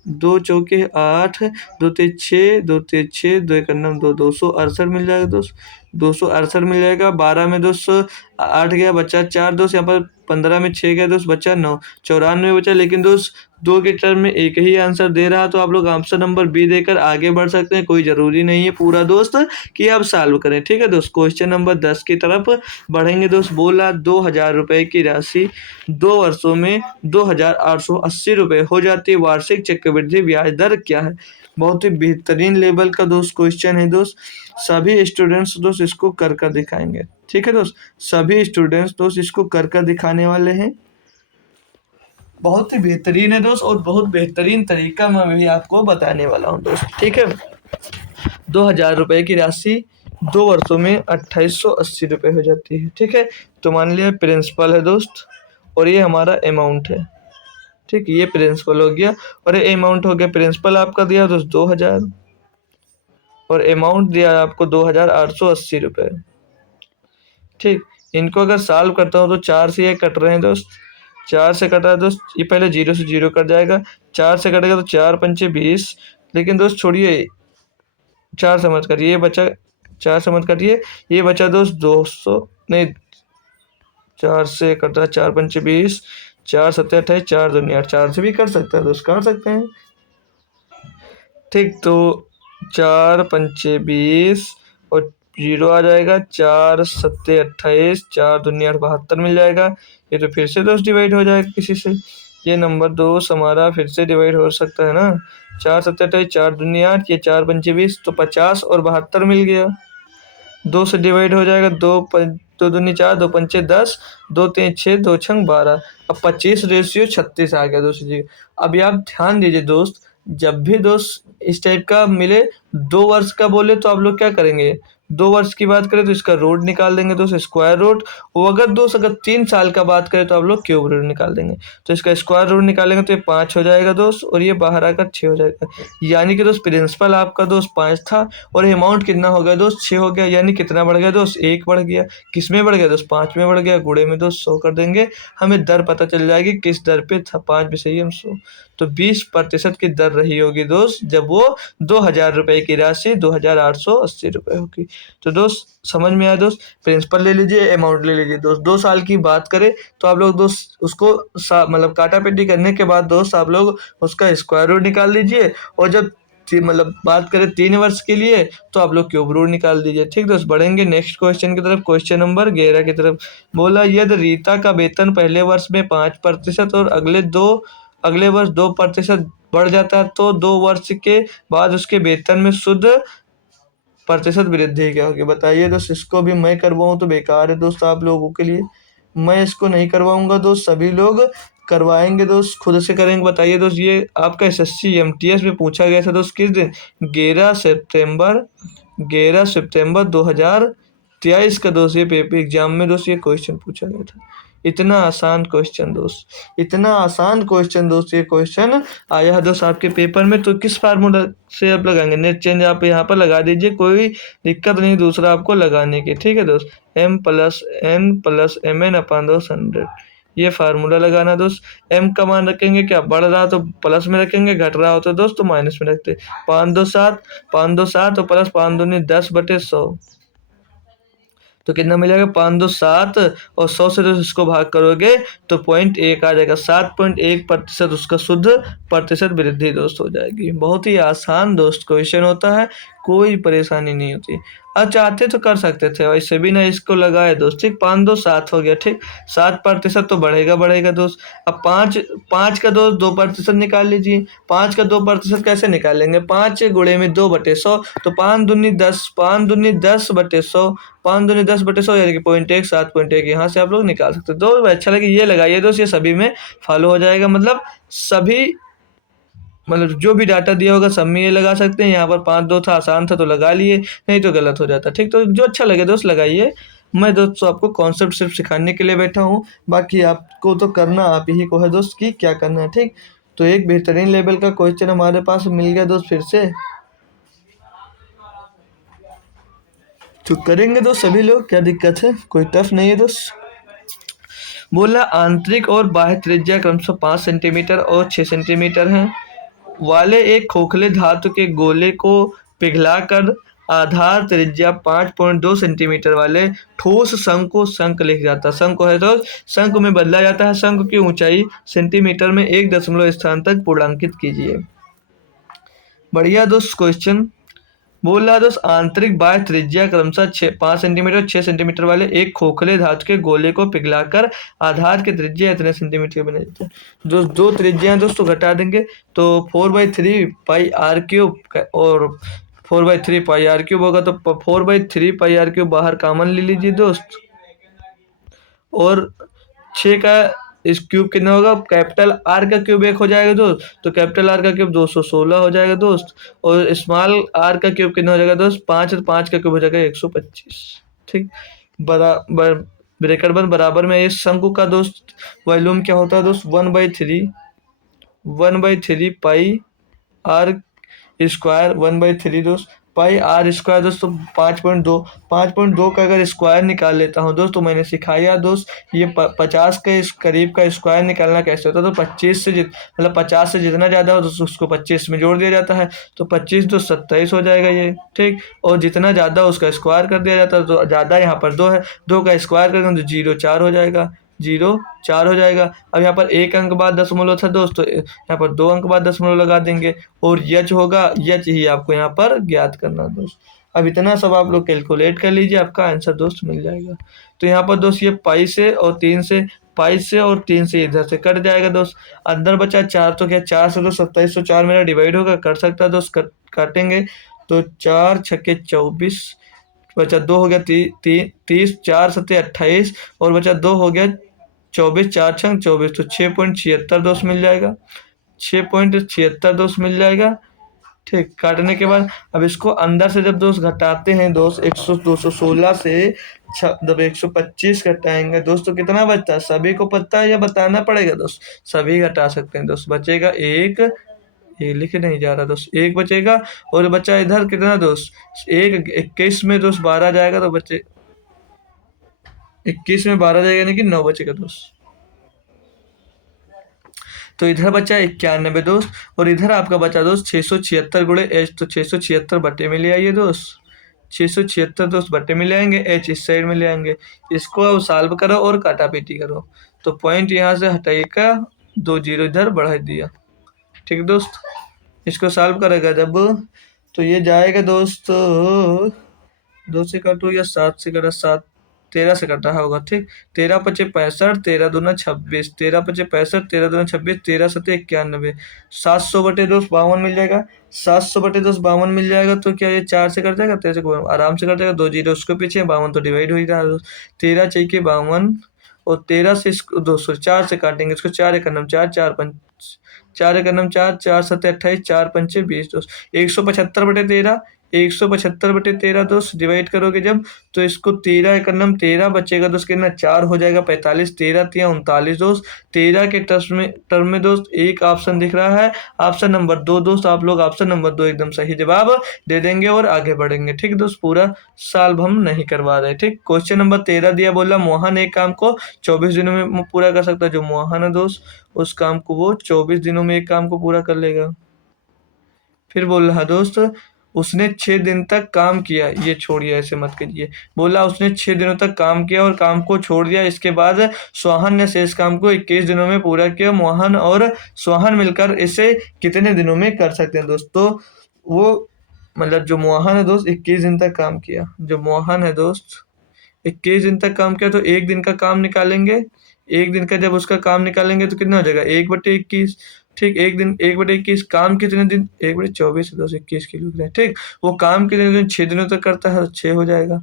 2 चौके 8, 2 तेज 6, 2 तेज 6, 2 एक अन्नम 2 268 मिल जाएगा दोस्त, 268 मिल जाएगा। 12 में दोस्त 8 गया बचा 4 दोस्त, यहाँ पर 15 में 6 गया दोस्त बचा 9, 94 बचा। लेकिन दोस्त 2 के टर्म में एक ही आंसर दे रहा, तो आप लोग ऑप्शन नंबर बी देकर आगे बढ़ सकते हैं, कोई ज़रूरी नहीं है पूरा दोस्त कि आप सॉल्व करें, ठीक है दोस्त। क्वेश्चन नंबर 10 की तरफ बढ़ेंगे दोस्त। बोला 2000 रुपये की राशि 2 वर्षों में 2880 रुपये हो जाती है, वार्षिक चक्रवृद्धि ब्याज दर क्या है। बहुत ही बेहतरीन लेवल का दोस्त क्वेश्चन है दोस्त, सभी स्टूडेंट्स दोस्त इसको कर कर दिखाएंगे, ठीक है दोस्त, सभी स्टूडेंट्स दोस्त इसको कर कर दिखाने वाले हैं। बहुत ही बेहतरीन है दोस्त, और बहुत बेहतरीन तरीका मैं भी आपको बताने वाला हूँ दोस्त, ठीक है। 2000 रुपये की राशि 2 वर्षों में 2880 रुपये हो जाती है, ठीक है। तो मान लिया प्रिंसिपल है दोस्त, और ये हमारा अमाउंट है, ठीक, ये प्रिंसिपल हो गया और ये अमाउंट हो गया। प्रिंसिपल आपका दिया दोस्त 2000 और अमाउंट दिया आपको 2880 रुपये, ठीक। इनको अगर सॉल्व करता हूँ तो 4 से ये कट रहे हैं दोस्त, 4 से कट रहा है दोस्त, ये पहले 0 से 0 कट जाएगा, 4 से कटेगा तो 4 पंचे 20, लेकिन दोस्त छोड़िए 4 से मत करिए, ये बचा 4 से मत कटिए, ये बचा दोस्त 200 नहीं, 4 से कट रहा है 4 पंचे 20, 4 सत्ते 28, 4 दूनी 8, 4 से भी कर सकते हैं दोस्त, कर सकते हैं, ठीक। तो 4 पंचे 20 और 0 आ जाएगा, 4 सत्ते 28, 4 दूनी 8 72 मिल जाएगा। ये तो फिर से दोस्त डिवाइड हो जाएगा किसी से, ये नंबर दोस्त हमारा फिर से डिवाइड हो सकता है ना, 4 सत्ते 28, 4 दूनी 8, ये 4 पंचे 20, तो 50 और 72 मिल गया। 2 से डिवाइड हो जाएगा, 2 दूनी 4, 2 पंचे 10, 2 तीन 6, 2 छंग 12, अब 25 रेशियो 36 आ गया दोस्त जी। अभी आप ध्यान दीजिए दोस्त, जब भी दोस्त इस टाइप का मिले 2 वर्ष का बोले तो आप लोग क्या करेंगे, 2 वर्ष की बात करें तो इसका रूट निकाल देंगे दोस्त, स्क्वायर रूट। और अगर 3 साल का बात करें तो आप लोग क्यूब रूट निकाल देंगे, तो इसका स्क्वायर रूट निकालेंगे तो ये 5 हो जाएगा दोस्त, और ये बाहर आकर 6 हो जाएगा। यानी कि दोस्त प्रिंसिपल आपका दोस्त 5 था और अमाउंट कितना हो गया दोस्त 6 हो गया, यानी कितना बढ़ गया दोस्त 1 बढ़ गया। किस में बढ़ गया दोस्त 5 में बढ़ गया, गुणे में दोस्त 100 कर देंगे, हमें दर पता चल जाएगी किस दर पे था, 5 भी हम 100, तो 20% की दर रही होगी दोस्त, जब वो 2000 रुपये की राशि 2880 रुपये होगी। तो दोस्त समझ में आया दोस्त, प्रिंसिपल ले लीजिए, अमाउंट ले लीजिए दोस्त। 2 साल की बात करें तो आप लोग दोस्त उसको मतलब काटा पेटी करने के बाद दोस्त आप लोग उसका स्क्वायर रूट निकाल लीजिए, और जब मतलब बात करें 3 वर्ष के लिए तो आप लोग क्यूब रूट निकाल दीजिए। ठीक दोस्त, बढ़ेंगे नेक्स्ट क्वेश्चन की तरफ, क्वेश्चन नंबर 11 की तरफ। बोला यदि रीता का वेतन पहले वर्ष में 5% और अगले वर्ष 2% बढ़ जाता है तो 2 वर्ष के बाद उसके वेतन में शुद्ध प्रतिशत वृद्धि क्या होगी? बताइए दोस्त। इसको भी मैं करवाऊँ तो बेकार है दोस्त आप लोगों के लिए। मैं इसको नहीं करवाऊंगा दोस्त, सभी लोग करवाएंगे दोस्त, खुद से करेंगे। बताइए दोस्त, ये आपका एसएससी एमटीएस में पूछा गया था दोस्त, किस दिन? 11 सितंबर 2023 का दोस्त ये पेपर एग्जाम में दोस्त ये क्वेश्चन पूछा गया था। इतना आसान क्वेश्चन दोस्त, इतना आसान क्वेश्चन दोस्त, ये क्वेश्चन आया है दोस्त आपके पेपर में। तो किस फार्मूला से आप लगाएंगे? नेट चेंज आप यहाँ पर लगा दीजिए, कोई दिक्कत नहीं दूसरा आपको लगाने की। ठीक है दोस्त, m+n+mn/100 ये फार्मूला लगाना दोस्त। m का मान रखेंगे क्या, बढ़ रहा तो प्लस में रखेंगे, घट रहा हो तो दोस्त तो माइनस में रखते। 5 2 7 और प्लस 5 दूनी 10/100 तो कितना मिलेगा? 5 2 7 और 100 से तो इसको भाग करोगे तो 0.1 आ जाएगा। 7.1% उसका शुद्ध प्रतिशत वृद्धि दोस्त हो जाएगी। बहुत ही आसान दोस्त क्वेश्चन होता है, कोई परेशानी नहीं होती। अब चाहते तो कर सकते थे, वैसे भी ना इसको लगाए दोस्त। ठीक, 5 2 7 हो गया। ठीक, 7% तो बढ़ेगा दोस्त। अब पाँच पाँच का दोस्त 2% निकाल लीजिए। 5 का 2% कैसे निकालेंगे? 5 × 2/100 तो 5 दूनी 10, 5 दूनी 10/100, 5 दूनी 10/100 यानी कि 0.1, 7.1 यहाँ से आप लोग निकाल सकते हो। तो अच्छा लगे ये लगाइए दोस्त, ये सभी में फॉलो हो जाएगा। मतलब जो भी डाटा दिया होगा सब में ये लगा सकते हैं। यहाँ पर 5 2 था, आसान था तो लगा लिए, नहीं तो गलत हो जाता। ठीक, तो जो अच्छा लगे दोस्त लगाइए। मैं दोस्तों आपको कॉन्सेप्ट सिर्फ सिखाने के लिए बैठा हूँ, बाकी आपको तो करना आप ही को है दोस्त कि क्या करना है। ठीक, तो एक बेहतरीन लेवल का क्वेश्चन हमारे पास मिल गया दोस्त फिर से, तो करेंगे दोस्त सभी लोग, क्या दिक्कत है, कोई टफ नहीं है दोस्त। बोला आंतरिक और बाह्य त्रिज्या क्रमशः 5 सेंटीमीटर और 6 सेंटीमीटर हैं वाले एक खोखले धातु के गोले को पिघलाकर आधार त्रिज्या 5.2 सेंटीमीटर वाले ठोस शंकु को शंक लिखा जाता है। शंकु है तो शंकु में बदला जाता है। शंकु की ऊंचाई सेंटीमीटर में 1 दशमलव स्थान तक पूर्णांकित कीजिए। बढ़िया दोस्त क्वेश्चन। बोल रहा दोस्त आंतरिक बाह्य त्रिज्या क्रमशः 5 सेंटीमीटर 6 सेंटीमीटर वाले एक खोखले धातु के गोले को पिघलाकर आधार की त्रिज्या इतने सेंटीमीटर बने जाते हैं। दोस्त दो त्रिज्या दोस्तों घटा देंगे तो 4/3πr³ और 4/3πr³ होगा तो 4/3πr³ बाहर कॉमन ले लीजिए दोस्त, और 6 का इस क्यूब कितना होगा? कैपिटल आर का क्यूब 1 हो जाएगा दोस्त, तो कैपिटल आर का क्यूब 216 हो जाएगा दोस्त, और स्मॉल आर का क्यूब कितना हो जाएगा दोस्त? 5 तो 5 का क्यूब हो जाएगा 125। ठीक, बराबर ब्रैकेट बंद, बराबर में इस शंकु का दोस्त वॉल्यूम क्या होता है दोस्त? 1/3 1/3 दोस्त πr² दोस्तों 5.2 5.2 का अगर स्क्वायर निकाल लेता हूँ दोस्त, तो मैंने सिखाया दोस्त ये 50 के इस करीब का स्क्वायर निकालना कैसे होता है। तो 25 से मतलब 50 से जितना ज़्यादा हो तो उसको 25 में जोड़ दिया जाता है, तो 25 तो 27 हो जाएगा ये। ठीक, और जितना ज़्यादा उसका स्क्वायर कर दिया जाता है, तो ज़्यादा यहाँ पर 2 है, 2 का स्क्वायर करेंगे तो 0 4 हो जाएगा, 0 4 हो जाएगा। अब यहाँ पर 1 अंक बाद दशमलव था दोस्त, तो यहाँ पर 2 अंक बाद दशमलव लगा देंगे, और यच होगा, यच ही आपको यहाँ पर ज्ञात करना दोस्त। अब इतना सब आप लोग कैलकुलेट कर लीजिए, आपका आंसर दोस्त मिल जाएगा। तो यहाँ पर दोस्त ये पाई से और 3 से, पाई से और 3 से इधर से कट जाएगा दोस्त। अंदर बचा 4, तो क्या 4 से तो 2704 मेरा डिवाइड होगा, कर सकता है दोस्त, काटेंगे तो 4 छक्के 24, बचा 2 हो गया 30, 4 सत्ते 28 और बचा 2 हो गया 24, 4 छंग 24, तो 6.76 दोस्त मिल जाएगा, 6.76 दोस्त मिल जाएगा। ठीक, काटने के बाद अब इसको अंदर से जब दोस्त घटाते हैं दोस्त 216 से जब 125 घटाएंगे दोस्त तो कितना बचता है? सभी को पता है या बताना पड़ेगा दोस्त? सभी घटा सकते हैं दोस्त। बचेगा 1, ये लिखे नहीं जा रहा दोस्त, 1 बचेगा, और बचा इधर कितना दोस्त? 1 21 में दोस्त 12 जाएगा, तो बचे 21 में 12 जाएगा यानी कि 9 बचेगा दोस्त। तो इधर बचा 91 दोस्त, और इधर आपका बचा दोस्त 676 गुणे एच, तो 676 बटे में ले आइए दोस्त, 676 दोस्त बटे में ले आएंगे, एच इस साइड में ले आएंगे। इसको सॉल्व करो और काटा पीटी करो, तो पॉइंट यहाँ से हटाइएगा, 2 0 इधर बढ़ा दिया। ठीक दोस्त, इसको सॉल्व करेगा जब, तो ये जाएगा दोस्त, 2 से काटो या 7 से काटा, 13 से कटा होगा, ठीक। 13 × 5 = 65, 13×2 = 26, 13×5 = 65, 13×2 = 26, 13×7 = 91, 700/2 52 मिल जाएगा। 700/2 52 मिल जाएगा, तो क्या ये 4 से कट जाएगा? 13 से आराम से कट जाएगा, 2 जीरो उसको पीछे, 52 तो डिवाइड हो ही रहा है। 13×4 = 52, और 13 से इसको 4 से काटेंगे इसको, 4×1 = 4, 4×4 4 × 7 = 28, 4×5 = 20 दोस्त। 175/13, 175/13 दोस्त डिवाइड करोगे जब, तो इसको 13×1 = 13 बचेगा दोस्त, कितना 4 हो जाएगा, 45, 13×3 = 39 दोस्त। 13 के टर्म में दोस्त एक ऑप्शन दिख रहा है, ऑप्शन नंबर 2 दोस्त। आप लोग ऑप्शन नंबर 2 एकदम सही जवाब दे देंगे और आगे बढ़ेंगे, ठीक दोस्त। पूरा सॉल्व हम नहीं करवा रहे, ठीक। क्वेश्चन नंबर 13 दिया, बोला मोहन एक काम को 24 दिनों में पूरा कर सकता है। जो मोहन है दोस्त, उस काम को वो 24 दिनों में एक काम को पूरा कर लेगा। फिर बोल रहा दोस्त, उसने 6 दिन तक काम किया, ये छोड़िए, ऐसे मत करिए। बोला उसने 6 दिनों तक काम किया और काम को छोड़ दिया, इसके बाद सोहन ने शेष काम को 21 दिनों में पूरा किया। मोहन और सोहन मिलकर इसे कितने दिनों में कर सकते हैं दोस्त? तो वो मतलब जो मोहन है दोस्त, 21 दिन तक काम किया। जो मोहन है दोस्त, 21 दिन तक काम किया, तो एक दिन का काम निकालेंगे। एक दिन का जब उसका काम निकालेंगे तो कितना हो जाएगा? 1/21, ठीक। एक दिन 1/21, काम कितने दिन? 1/24 से 2 21 किलो होता है, ठीक। वो काम कितने दिन? 6 दिनों तक करता है, तो 6 हो जाएगा।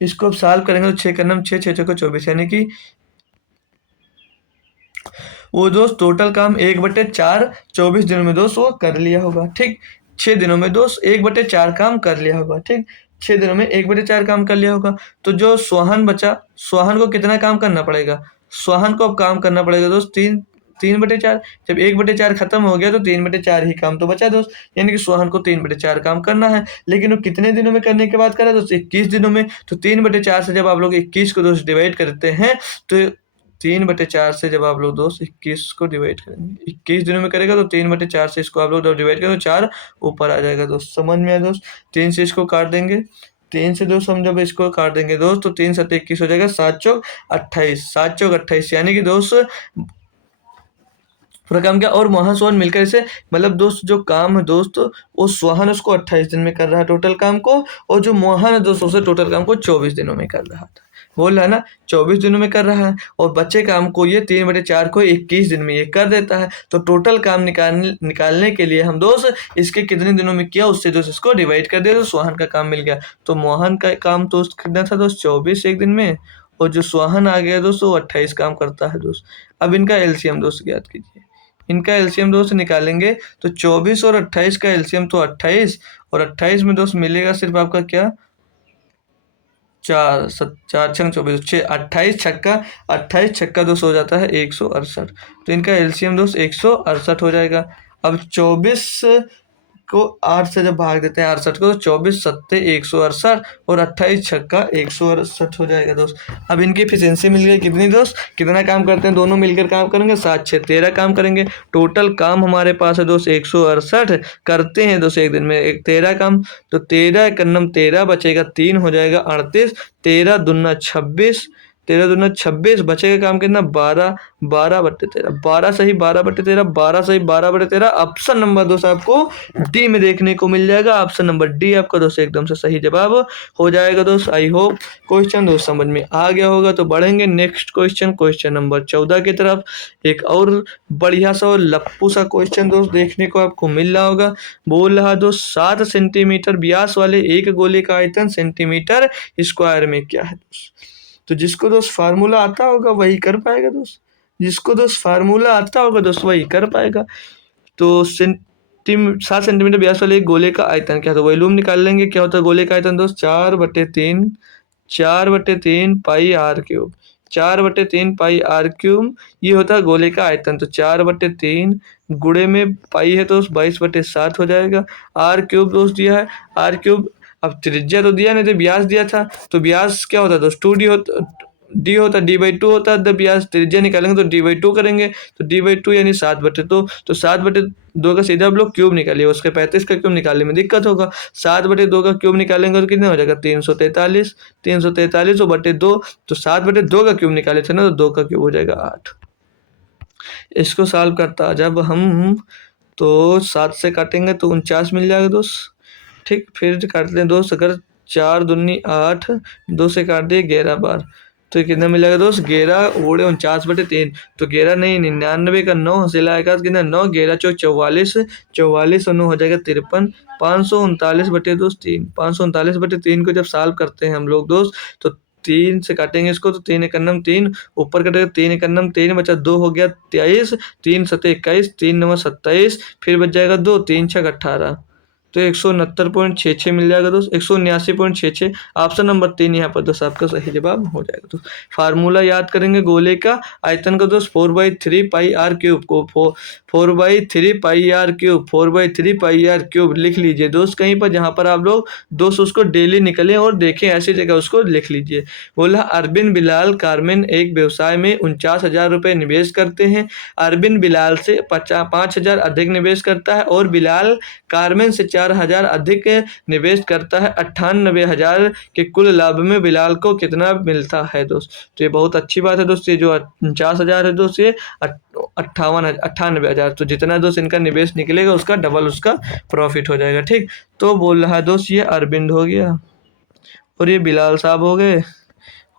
इसको अब सॉल्व करेंगे तो 6×6 6×6 = 24, यानी कि वो दोस्त टोटल काम 1/4 24 दिनों में दोस्त वो कर लिया होगा, ठीक। 6 दिनों में दोस्त 1/4 काम कर लिया होगा, ठीक। 6 दिनों में 1/4 काम कर लिया होगा। तो जो सोहन बचा, सोहन को कितना काम करना पड़ेगा? सोहन को अब काम करना पड़ेगा दोस्त 3/4। जब 1/4 खत्म हो गया तो 3/4 ही काम तो बचा दोस्त, यानी कि सोहन को 3/4 काम करना है। लेकिन वो कितने दिनों में करने की बात कर रहा है दोस्त? 21 दिनों में। तो 3/4 से जब आप लोग 21 को दोस्त डिवाइड करते हैं, तो 3/4 से जब आप लोग दोस्त 21 को डिवाइड करेंगे, 21 दिनों में करेगा, तो 3/4 से इसको आप लोग जब डिवाइड करें तो 4 ऊपर आ जाएगा दोस्त। समझ में आया दोस्त? 3 से इसको काट देंगे, 3 से दोस्त हम जब इसको काट देंगे दोस्त, तो 3×7 = 21 हो जाएगा, 7×4 = 28, 7×4 = 28, यानी कि दोस्त पूरा काम किया। और मोहन सोहन मिलकर इसे, मतलब दोस्त जो काम है दोस्त, वो सोहन उसको 28 दिन में कर रहा है टोटल काम को, और जो मोहन है दोस्त उसे टोटल काम को 24 दिनों में कर रहा था। बोल रहा है ना, 24 दिनों में कर रहा है, और बच्चे काम को ये 3/4 को 21 दिन में ये कर देता है। तो टोटल काम निकालने के लिए हम दोस्त इसके कितने दिनों में किया, उससे दोस्त इसको डिवाइड कर दिया, तो सोहन का काम मिल गया। तो मोहन का काम दोस्त कितना था दोस्त? 24 एक दिन में, और जो सोहन आ गया दोस्त वो 28 काम करता है दोस्त। अब इनका एलसीएम दोस्त ज्ञात कीजिए। इनका एलसीएम दोस्त निकालेंगे, तो 24 और 28 का एलसीएम तो 28, और 28 में दोस्त मिलेगा सिर्फ आपका क्या? 4×4 = 24, 28 छक्का दोस्त हो जाता है 168। तो इनका एलसीएम दोस्त 168 हो जाएगा। अब 24 को 8 से जब भाग देते हैं 68 को, तो 24×7 = 168, और 28 छक्का 168 हो जाएगा दोस्त। अब इनकी एफिशिएंसी मिल गई कितनी दोस्त? कितना काम करते हैं दोनों मिलकर? काम करेंगे 7×6 = 13 काम करेंगे। टोटल काम हमारे पास है दोस्त 168 करते हैं दोस्त एक दिन में, 13 काम। तो 13×13 बचेगा 3 हो जाएगा 38, 13×2 = 26, 13×2 = 26, बचेगा काम कितना? 12, 12/13, 12 सही 12/13, 12 सही 12/13। ऑप्शन नंबर दोस्त आपको डी में देखने को मिल जाएगा। ऑप्शन नंबर डी आपका दोस्त एकदम से सही जवाब हो जाएगा दोस्त। आई होप क्वेश्चन दोस्त समझ में आ गया होगा। तो बढ़ेंगे नेक्स्ट क्वेश्चन, क्वेश्चन नंबर 14 की तरफ। एक और बढ़िया सा और लप्पू सा क्वेश्चन दोस्त देखने को आपको मिल रहा होगा। बोल रहा दोस्त 7 सेंटीमीटर व्यास वाले एक गोले का आयतन सेंटीमीटर स्क्वायर में क्या है दोस्त? तो जिसको दोस्त फार्मूला आता होगा वही कर पाएगा दोस्त, जिसको दोस्त फार्मूला आता होगा दोस्त वही कर पाएगा। तो 7 सेंटीमीटर व्यास वाले एक गोले का आयतन क्या, तो वॉल्यूम निकाल लेंगे। क्या होता है गोले का आयतन दोस्त? 4/3 πr³, 4/3 πr³ ये होता है गोले का आयतन। तो 4/3 गुणे में पाई है तो 22/7 हो जाएगा। r³ दोस्त दिया है, r³। अब त्रिज्या तो दिया नहीं, तो व्यास दिया था, तो व्यास क्या होता है दोस्त? 2d होता, d होता, d/2 होता है। जब व्यास त्रिज्या निकालेंगे तो d/2 करेंगे, तो d/2 यानी 7/2। तो 7/2 का सीधा आप लोग क्यूब निकालिए, उसके 35 का क्यूब निकालने में दिक्कत होगा। 7/2 का क्यूब निकालेंगे तो कितना हो जाएगा? 343, 343 और बटे 2, तो 7/2 का क्यूब निकाले थे ना, तो 2 का क्यूब हो जाएगा 8। इसको सॉल्व करता जब हम तो 7 से काटेंगे तो 49 मिल जाएगा दोस्त। ठीक, फिर काटते हैं दोस्त, अगर 4 दूनी 8, 2 से काट दिए 11 बार, तो ये कितना मिलेगा दोस्त, 11/49/3। तो 11 नहीं, 99 का 9 हंसिला आएगा कितना, 9, 11 चौक 44, 44 और 9 हो जाएगा 53, 539/3। 539/3 को जब सॉल्व करते हैं हम लोग दोस्त, तो 3 से काटेंगे इसको, तो 3 एकन्नम 3, ऊपर कटेगा 3 एकन्नम 3, बचा 2 हो गया 23, 3 सते 21, 3 9 27, फिर बच जाएगा 2, 3 6 18, तो 169.66 मिल जाएगा दोस्त, 179.66। ऑप्शन नंबर 3 यहाँ पर दोस्त आपका सही जवाब हो जाएगा दोस्त। फार्मूला याद करेंगे गोले का आयतन का दोस्त, 4/3 πr³ को 4/3 πr³, 4/3 πr³ लिख लीजिए दोस्त कहीं पर, जहाँ पर आप लोग दोस्त उसको डेली निकलें और देखें, ऐसी जगह उसको लिख लीजिए। बोला अरबिन बिलाल कारमेन एक व्यवसाय में 49,000 रुपये निवेश करते हैं। अरबिन बिलाल से 5,000 अधिक निवेश करता है और बिलाल कारमेन से 4,000 अधिक निवेश करता है। 98,000 के कुल लाभ में बिलाल को कितना मिलता है दोस्त। तो ये बहुत अच्छी बात है दोस्त, ये जो 49,000 है दोस्त, ये 98,000, तो जितना दोस्त इनका निवेश निकलेगा उसका डबल उसका प्रॉफिट हो जाएगा। ठीक, तो बोल रहा है दोस्त ये अरविंद हो गया और ये बिलाल साहब हो गए,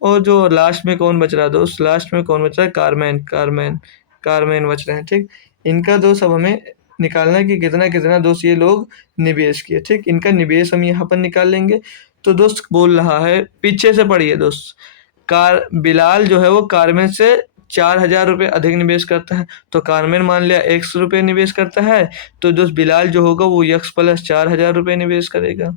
और जो लास्ट में कौन बच रहा है दोस्त, लास्ट में कौन बच रहा है, कारमैन, कारमैन, कारमैन बच रहे हैं। ठीक, इनका दोस्त अब हमें निकालना है कि कितना कितना दोस्त ये लोग निवेश किए। ठीक, इनका निवेश हम यहाँ पर निकाल लेंगे। तो दोस्त बोल रहा है, पीछे से पढ़िए दोस्त, बिलाल जो है वो कारमेन से 4,000 रुपये अधिक निवेश करता है, तो कारमेन मान लिया x रुपये निवेश करता है, तो दोस्त बिलाल जो होगा वो x + 4,000 रुपये निवेश करेगा,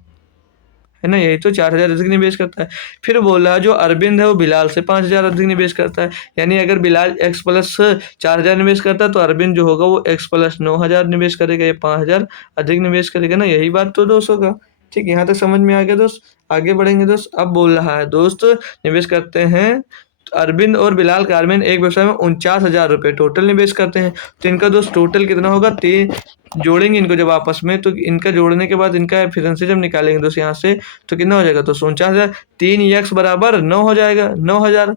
है ना, यही तो 4,000 अधिक निवेश करता है। फिर बोला जो अरविंद है वो बिलाल से 5,000 अधिक निवेश करता है, यानी अगर बिलाल x + 4,000 निवेश करता है तो अरविंद जो होगा वो x + 9,000 निवेश करेगा, ये 5,000 अधिक निवेश करेगा ना, यही बात तो दोस्त होगा। ठीक, यहाँ तक समझ में आ गया दोस्त। आगे बढ़ेंगे दोस्त। अब बोल रहा है दोस्त निवेश करते हैं, अरविंद और बिलाल कारमेन एक व्यवसाय में 49,000 रुपये टोटल निवेश करते हैं। तो इनका दोस्त टोटल कितना होगा, जोड़ेंगे इनको जब आपस में, तो इनका जोड़ने के बाद इनका एफिशिएंसी जब निकालेंगे दोस्त यहाँ से, तो कितना हो जाएगा, तो 49,000, 3x बराबर 9 हो जाएगा, 9,000,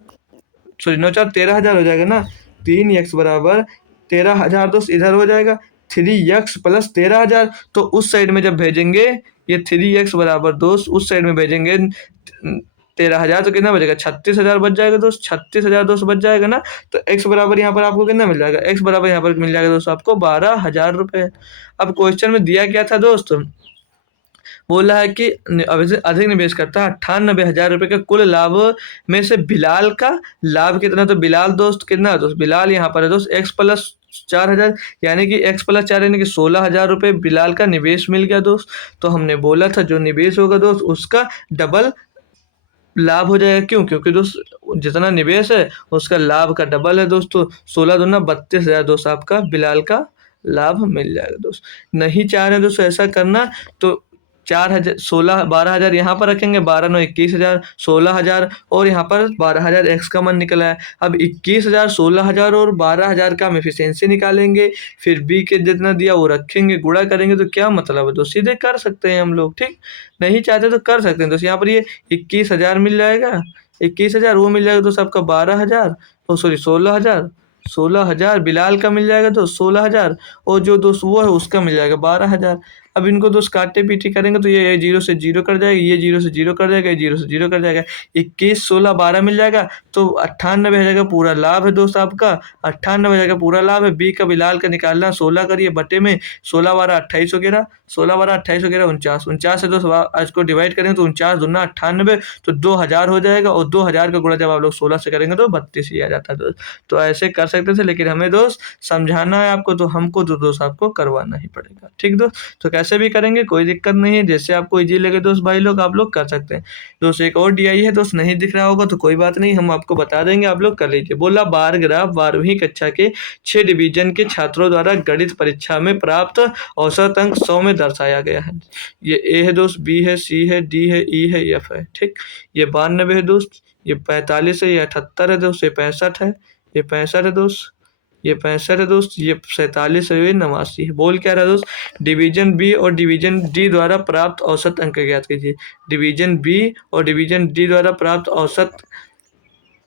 सॉरी 9 4 13,000 हो जाएगा ना, 3x बराबर 13,000 दोस्त इधर हो जाएगा, 3x + 13,000, तो उस साइड में जब भेजेंगे ये 3x बराबर दोस्त उस साइड में भेजेंगे 13,000, तो कितना बचेगा, 36,000 बच जाएगा दोस्त, 36,000 दोस्त बच जाएगा ना। तो x बराबर यहाँ पर आपको कितना मिल जाएगा, x बराबर यहाँ पर मिल जाएगा दोस्त आपको 12,000 रुपये। अब क्वेश्चन में दिया क्या था दोस्त, बोला है कि अधिक निवेश करता है 98,000 रुपये के कुल लाभ में से बिलाल का लाभ कितना, तो बिलाल दोस्त कितना है दोस्त, बिलाल यहाँ पर है दोस्त x + 4,000, यानी कि x + 4 यानी कि 16,000 रुपये बिलाल का निवेश मिल गया दोस्त। तो हमने बोला था जो निवेश होगा दोस्त उसका डबल लाभ हो जाएगा, क्यों, क्योंकि दोस्त जितना निवेश है उसका लाभ का डबल है दोस्त, तो 16 दूना 32,000 दोस्त आपका बिलाल का लाभ मिल जाएगा दोस्त। नहीं चाह रहे दोस्त ऐसा करना, तो 4,000 16 12,000 यहाँ पर रखेंगे, 12 9 21,000, 16,000 और यहाँ पर 12,000 x का मन निकला है। अब 21,000, 16,000 और 12,000 का हम एफिशिएंसी निकालेंगे, फिर b के जितना दिया वो रखेंगे, गुणा करेंगे, तो क्या मतलब है दोस्त, सीधे कर सकते हैं हम लोग। ठीक, नहीं चाहते तो कर सकते हैं दोस्त। यहाँ पर ये 21,000 मिल जाएगा, 21,000 वो मिल जाएगा दोस्त आपका 12,000, और सॉरी 16,000, 16,000 बिलाल का मिल जाएगा दोस्त 16,000, और जो दोस्त वो है उसका मिल जाएगा 12,000। अब इनको दोस्त काटे पीटे करेंगे तो ये 0 से 0 कट जाएगा, ये 0 से 0 कट जाएगा, ये 0 से 0 कट जाएगा, 21 16 12 मिल जाएगा, तो 98,000 का पूरा लाभ है दोस्त आपका, 98,000 का पूरा लाभ है। बी का बिलाल का निकालना, 16 करिए बटे में 16 12 28 वगैरह, 16 12 28 वगैरह 49, 49 से दोस्त आज को डिवाइड करेंगे तो 49 दूना 98, तो 2,000 हो जाएगा, और 2,000 का गुणा जब आप लोग 16 से करेंगे तो 32 ही आ जाता है दोस्त। तो ऐसे कर सकते थे, लेकिन हमें दोस्त समझाना है आपको, तो हमको तो दोस्त आपको करवाना ही पड़ेगा। ठीक दोस्त, तो कैसे भी करेंगे कोई दिक्कत नहीं है, जैसे आपको इजी लगे दोस्त भाई लोग आप लोग कर सकते हैं दोस्त। एक और DI है दोस्त, नहीं दिख रहा होगा तो कोई बात नहीं, हम आपको बता देंगे, आप लोग कर लीजिए। बोला बार ग्राफ 12वीं कक्षा के 6 डिवीजन के छात्रों द्वारा गणित परीक्षा में प्राप्त औसत अंक 100 में दर्शाया गया है। ये A है दोस्त, B है, C है, D है, E है, F है। ठीक, ये 92 है दोस्त, ये 45 है, ये 78 है दोस्त, ये 65 है, ये 65 है दोस्त, ये 65 है दोस्त, ये 47 है, ये 89 है। बोल क्या रहा दोस्त, डिवीजन बी और डिवीजन डी द्वारा प्राप्त औसत अंक ज्ञात कीजिए। डिवीजन बी और डिवीजन डी द्वारा प्राप्त औसत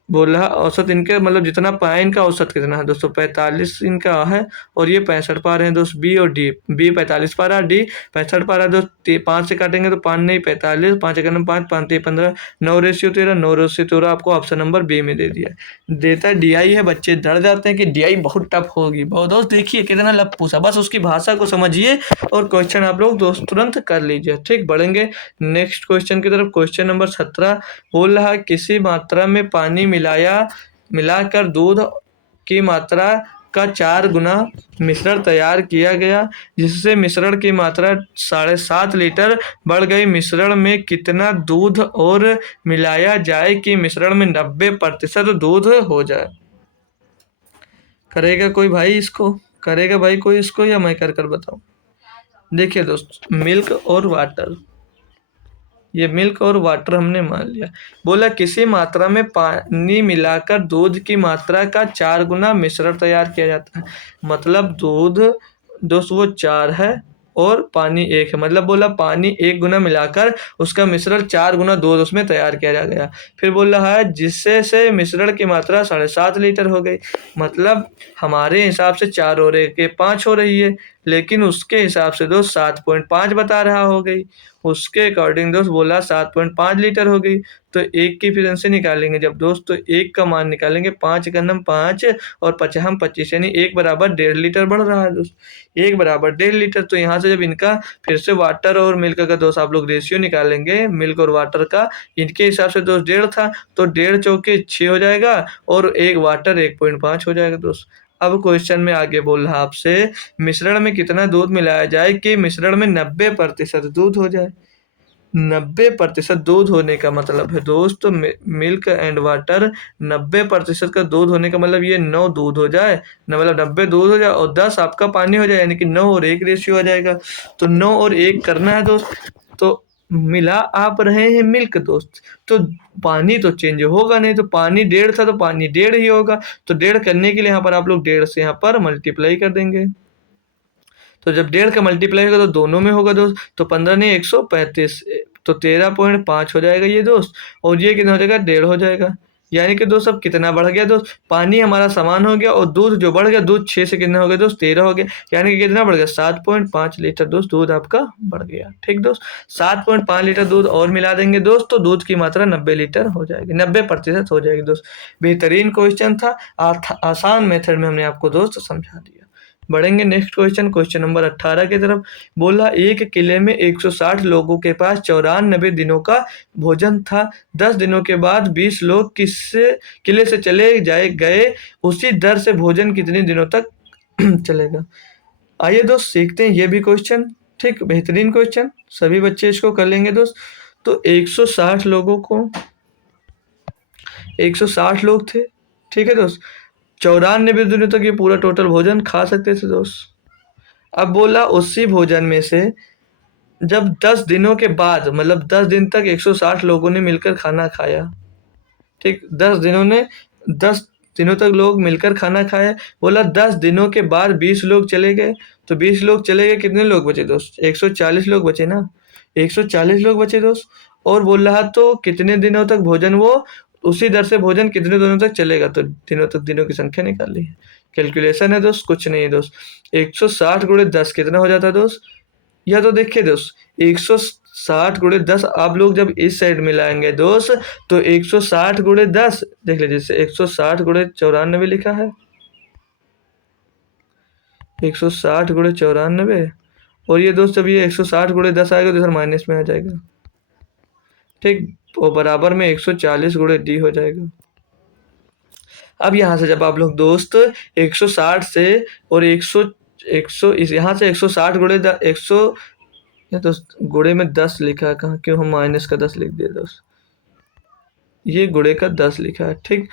बोल रहा औसत इनके मतलब जितना पाया इनका औसत कितना है दोस्तों 45 इनका है और ये 65 पा रहे हैं दोस्त बी और डी। बी 45 पा रहा, डी 65 पा रहा दोस्त। 5 से काटेंगे तो 5 नहीं 45, 5 एक 5, 5 3 15, 9:13, 9:13 आपको ऑप्शन नंबर बी में दे दिया। देता डी आई है, बच्चे डर जाते हैं कि डी आई बहुत टफ होगी। बहुत दोस्त देखिए कितना लफ पूछा, बस उसकी भाषा को समझिए और क्वेश्चन आप लोग दोस्त तुरंत कर लीजिए। ठीक, बढ़ेंगे नेक्स्ट क्वेश्चन की तरफ। क्वेश्चन नंबर 17 बोल रहा है किसी मात्रा में पानी मिलाकर दूध की मात्रा का 4 गुना मिश्रण तैयार किया गया, जिससे मिश्रण की मात्रा 7.5 लीटर बढ़ गई। मिश्रण में कितना दूध और मिलाया जाए कि मिश्रण में 90% दूध हो जाए? करेगा कोई भाई इसको? करेगा भाई कोई इसको या मैं कर बताऊं? देखिए दोस्त, मिल्क और वाटर, ये मिल्क और वाटर हमने मान लिया। बोला किसी मात्रा में पानी मिलाकर दूध की मात्रा का 4 गुना मिश्रण तैयार किया जाता है। मतलब दूध दोस्त वो 4 है और पानी 1 है। मतलब बोला पानी 1 गुना मिलाकर उसका मिश्रण 4 गुना दूध उसमें तैयार किया जा गया। फिर बोल रहा है जिससे से मिश्रण की मात्रा 7.5 लीटर हो गई। मतलब हमारे हिसाब से 4 हो रहे के 5 हो रही है, लेकिन उसके हिसाब से दोस्त 7.5 बता रहा हो गई। उसके अकॉर्डिंग दोस्त बोला 7.5 लीटर हो गई। तो एक की एफिशिएंसी निकालेंगे जब दोस्त, तो एक का मान निकालेंगे 5 का नम 5 और 25 यानी 1 बराबर 1.5 लीटर बढ़ रहा है दोस्त। 1 बराबर 1.5 लीटर। तो यहाँ से जब इनका फिर से वाटर और मिल्क का दोस्त आप लोग रेशियो निकालेंगे, मिल्क और वाटर का, इनके हिसाब से दोस्त 1.5 था, तो 1.5 चौके 6 हो जाएगा और एक वाटर 1.5 हो जाएगा दोस्त। अब क्वेश्चन में आगे बोल रहा आपसे मिश्रण में कितना दूध मिलाया जाए कि मिश्रण में 90% दूध हो जाए। 90% दूध होने का मतलब है दोस्त मिल्क एंड वाटर 90% का दूध होने का मतलब ये 9 दूध हो जाए न, मतलब 90 दूध हो जाए और 10 आपका पानी हो जाए, यानी कि 9 और 1 रेशियो हो जाएगा। तो 9 और 1 करना है दोस्त। तो मिला आप रहे हैं मिल्क दोस्त, तो पानी तो चेंज होगा नहीं, तो पानी 1.5 था तो पानी 1.5 ही होगा। तो 1.5 करने के लिए यहाँ पर आप लोग 1.5 से यहाँ पर मल्टीप्लाई कर देंगे। तो जब 1.5 का मल्टीप्लाई होगा तो दोनों में होगा दोस्त, तो 15 नहीं 135, तो 13.5 हो जाएगा ये दोस्त। और ये कितना हो जाएगा 1.5 हो जाएगा। यानी कि दोस्त अब कितना बढ़ गया दोस्त, पानी हमारा समान हो गया और दूध जो बढ़ गया, दूध 6 से कितना हो गया दोस्त 13 हो गया। यानी कि कितना बढ़ गया 7.5 लीटर दोस्त दूध आपका बढ़ गया। ठीक दोस्त, 7.5 लीटर दूध और मिला देंगे दोस्त, तो दूध की मात्रा 90 लीटर हो जाएगी, 90% हो जाएगी दोस्त। बेहतरीन क्वेश्चन था, आसान मेथड में हमने आपको दोस्त समझा दिया। बढ़ेंगे नेक्स्ट क्वेश्चन, क्वेश्चन नंबर 18 की तरफ। बोला एक किले में 160 लोगों के पास 94 दिनों का भोजन था। 10 दिनों के बाद 20 लोग किले से चले गए, उसी दर से भोजन कितने दिनों तक चलेगा? आइए दोस्त सीखते हैं ये भी क्वेश्चन। ठीक, बेहतरीन क्वेश्चन, सभी बच्चे इसको कर लेंगे दोस्त। तो 160 लोगों को, 160 लोग थे, ठीक है दोस्त, 94 दिनों तक ये पूरा टोटल भोजन खा सकते थे दोस्त। अब बोला उसी भोजन में से जब 10 दिनों के बाद, मतलब 10 दिन तक 160 लोगों ने मिलकर खाना खाया। ठीक, 10 दिनों तक लोग मिलकर खाना खाया। बोला 10 दिनों के बाद 20 लोग चले गए, तो 20 लोग चले गए, कितने लोग बचे दोस्त? 140 लोग बचे ना, 140 लोग बचे दोस्त। और बोल रहा तो कितने दिनों तक भोजन, वो उसी दर से भोजन कितने दिनों तक चलेगा, तो दिनों तक, दिनों की संख्या निकाली है। कैलकुलेशन है दोस्त, कुछ नहीं है दोस्त। 160 गुणे 10 कितना हो जाता है दोस्त? यह तो देखिए दोस्त 160 गुणे 10 आप लोग जब इस साइड मिलाएंगे दोस्त, तो 160 गुणे 10 देख लीजिए, जैसे 160 गुणे 94 लिखा है, 160 गुणे 94, और ये दोस्त जब ये 160 गुणे 10 आएगा तो इधर माइनस में आ जाएगा। ठीक, और बराबर में 140 गुणे डी हो जाएगा। अब यहाँ से जब आप लोग दोस्त 160 से और 100 इस यहाँ से 160 गुणे 100, ये तो गुणे में 10 लिखा है, कहाँ क्यों हम माइनस का 10 लिख दिया दोस्त, ये गुणे का 10 लिखा है। ठीक,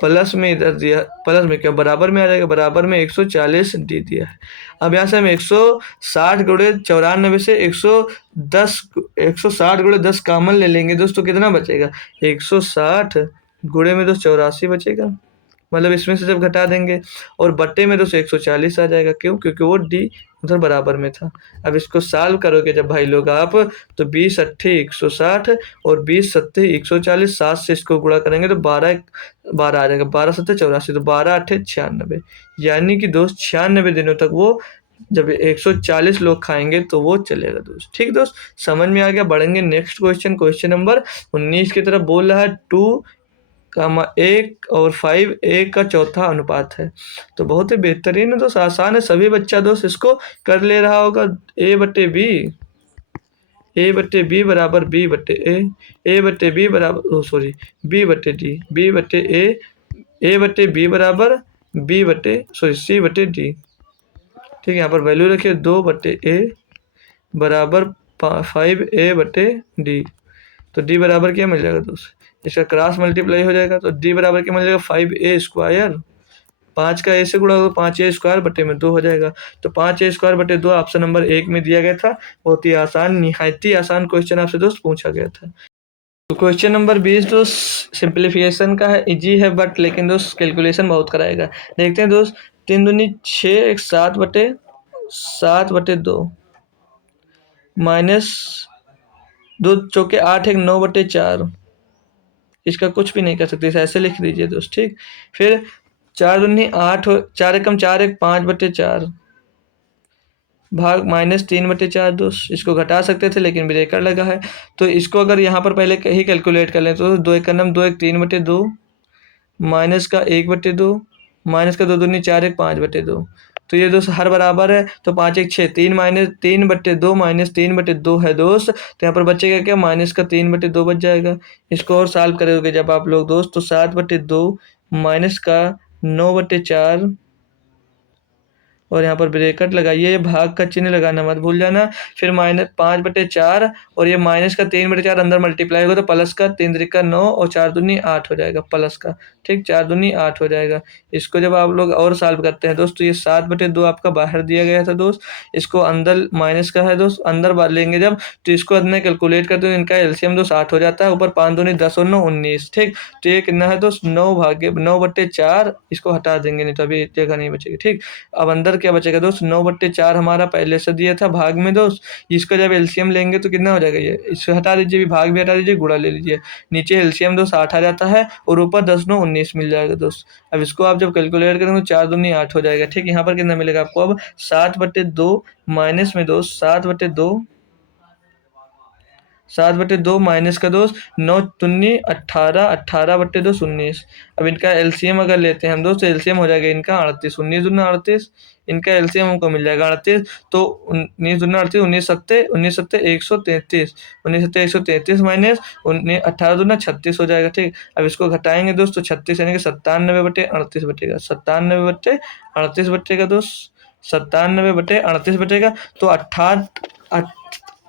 प्लस में इधर दिया, प्लस में क्या बराबर में आ जाएगा, बराबर में 140 डी दिया है। अब यहाँ से हम 160 गुणे 94 से 160 गुणे 10 कॉमन ले लेंगे दोस्तों, कितना बचेगा 160 गुणे में दोस्त 84 बचेगा। मतलब इसमें से जब घटा देंगे और बट्टे में दोस्त 140 आ जाएगा, क्यों? क्योंकि वो डी उधर बराबर में था। अब इसको सॉल्व करोगे जब भाई लोग आप, तो 20 अट्ठे 160 और 20 सत्ते 140, 7 से इसको गुणा करेंगे तो 12 आ जाएगा, 12 सत्ते 84, तो 12 अट्ठे 96। यानी कि दोस्त 96 दिनों तक वो, जब 140 लोग खाएंगे तो वो चलेगा दोस्त। ठीक दोस्त, समझ में आ गया। बढ़ेंगे नेक्स्ट क्वेश्चन, क्वेश्चन नंबर 19 की तरफ। बोल रहा है 2,1 और 5 1 का चौथा अनुपात है। तो बहुत ही बेहतरीन है दोस्त, आसान है, सभी बच्चा दोस्त इसको कर ले रहा होगा। A/B बराबर B/A, A/B बराबर B/D, A/B बराबर C/D। ठीक है, यहाँ पर वैल्यू रखिए 2/A बराबर 5A/D। तो D बराबर क्या मिल जाएगा दोस्त, इसका क्रॉस मल्टीप्लाई हो जाएगा, तो D बराबर क्या मिल जाएगा 5A स्क्वायर, 5 का A से गुणा होगा 5A स्क्वायर बटे में 2 हो जाएगा। तो 5A स्क्वायर बटे 2 ऑप्शन नंबर 1 में दिया गया था। बहुत ही आसान, निहायत ही आसान क्वेश्चन आपसे दोस्त पूछा गया था। तो क्वेश्चन नंबर 20 दोस्त सिंप्लीफिकेशन का है, इजी है बट लेकिन दोस्त कैलकुलेशन बहुत कराएगा। देखते हैं दोस्त, 3 दूनी 6 7 बटे 2 माइनस 2 चौके 8 9/4, इसका कुछ भी नहीं कर सकते, इसे ऐसे लिख दीजिए दोस्त। ठीक, फिर 4 दूनी 8, 4 एकम 4 1 5/4 भाग -3/4 दोस्त। इसको घटा सकते थे लेकिन ब्रेकर लगा है, तो इसको अगर यहाँ पर पहले ही कैलकुलेट कर लें तो 2 एक 2 1 3/2 माइनस का 1/2 माइनस का 2 दूनी 4 1 5/2। तो ये दोस्त हर बराबर है, तो 5 1 6 3 माइनस 3/2 माइनस 3/2 है दोस्त। तो यहाँ पर बचेगा क्या, माइनस का 3/2 बच जाएगा। इसको और सॉल्व करोगे जब आप लोग दोस्त, तो 7/2 माइनस का 9/4 और यहाँ पर ब्रैकेट लगाइए, भाग का चिन्ह लगाना मत भूल जाना। फिर -5/4 और ये माइनस का 3/4 अंदर मल्टीप्लाई होगा तो प्लस का 3 त्रिका 9 और 4 दूनी 8 हो जाएगा प्लस का। ठीक, 4 दूनी 8 हो जाएगा। इसको जब आप लोग और सॉल्व करते हैं दोस्त, तो ये 7/2 आपका बाहर दिया गया था दोस्त, इसको अंदर माइनस का है दोस्त, अंदर लेंगे जब, तो इसको अंदर कैलकुलेट करते हैं, इनका एलसीएम दोस्त 8 हो जाता है, ऊपर 5 दूनी 10 और 9 19। ठीक, तो ये कितना है दोस्त 9/4, इसको हटा देंगे नहीं तो अभी जगह नहीं बचेगी। ठीक, अब अंदर क्या बचेगा दोस्त, 9/4 हमारा पहले से दिया था भाग में दोस्त, इसका जब एलसीएम लेंगे तो कितना हो जाएगा, ये इसको हटा दीजिए, भी भाग भी हटा दीजिए, गुणा ले लीजिए, नीचे एलसीएम दोस्त 8 आ जाता है और ऊपर 10 9 19 मिल जाएगा दोस्त। अब इसको आप जब कैलकुलेट करेंगे तो 4 दूनी 8 हो जाएगा। ठीक, यहाँ पर कितना मिलेगा आपको, अब 7/2 माइनस में दोस्त 7/2 माइनस का दोस्त 9 दूनी 18, 18/2 19। अब इनका एलसीएम अगर लेते हैं हम दोस्त, एलसीएम हो जाएगा इनका 38, 19 दूना 38, इनका एलसीएम हमको मिल जाएगा 38, तो 19 दूना 38, 19 सत्ते 133, 19 सत्ते 133 माइनस 18 दूना 36 हो जाएगा। ठीक, अब इसको घटाएंगे दोस्त, तो 36 यानी कि 97/38 बचेगा, 97/38 बचेगा दोस्त, 97/38 बचेगा। तो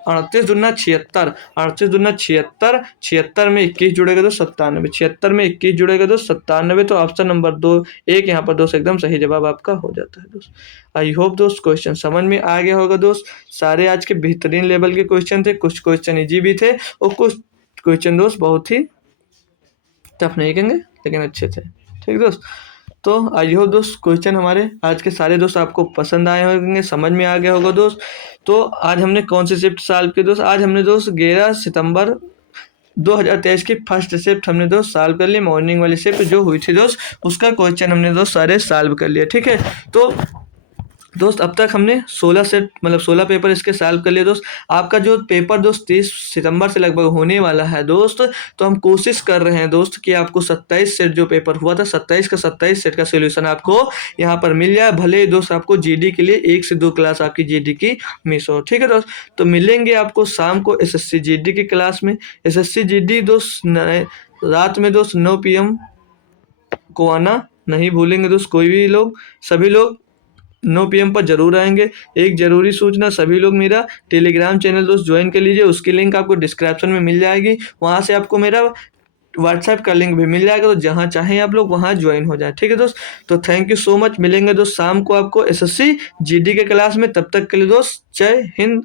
38 दूना 76, 38 दूना 76, 76 में 21 जुड़ेगा तो 97, 76 में 21 जुड़ेगा तो 97। तो ऑप्शन नंबर 2 1 यहाँ पर दोस्त एकदम सही जवाब आपका हो जाता है दोस्त। आई होप दोस्त क्वेश्चन समझ में आ गया होगा दोस्त। सारे आज के बेहतरीन लेवल के क्वेश्चन थे, कुछ क्वेश्चन इजी भी थे और कुछ क्वेश्चन दोस्त बहुत ही टफ नहीं कहेंगे लेकिन अच्छे थे। ठीक दोस्त, तो आई होप दोस्त क्वेश्चन हमारे आज के सारे दोस्त आपको पसंद आए होंगे, समझ में आ गया होगा दोस्त। तो आज हमने कौन सी शिफ्ट सॉल्व की दोस्त, आज हमने दोस्त 11 सितंबर 2023 की फर्स्ट शिफ्ट हमने दोस्त सॉल्व कर ली, मॉर्निंग वाली शिफ्ट जो हुई थी दोस्त, उसका क्वेश्चन हमने दोस्त सारे सॉल्व कर लिया। ठीक है, तो दोस्त अब तक हमने 16 सेट मतलब 16 पेपर इसके सॉल्व कर लिए दोस्त। आपका जो पेपर दोस्त 30 सितंबर से लगभग होने वाला है दोस्त, तो हम कोशिश कर रहे हैं दोस्त कि आपको 27 सेट जो पेपर हुआ था 27 का 27 सेट का सोल्यूशन आपको यहाँ पर मिल जाए। भले दोस्त आपको जीडी के लिए 1 से 2 क्लास आपकी जीडी की मिस हो। ठीक है दोस्त, तो मिलेंगे आपको शाम को एसएससी जीडी की क्लास में। एसएससी जीडी दोस्त रात में दोस्त 9 PM को आना नहीं भूलेंगे दोस्त, कोई भी लोग, सभी लोग 9 PM पर जरूर आएंगे। एक जरूरी सूचना, सभी लोग मेरा टेलीग्राम चैनल दोस्त ज्वाइन कर लीजिए, उसकी लिंक आपको डिस्क्रिप्शन में मिल जाएगी, वहाँ से आपको मेरा व्हाट्सएप का लिंक भी मिल जाएगा, तो जहाँ चाहें आप लोग वहाँ ज्वाइन हो जाए। ठीक है दोस्त, तो थैंक यू सो मच। मिलेंगे दोस्त शाम को आपको एसएससी जीडी के क्लास में, तब तक के लिए दोस्त जय हिंद।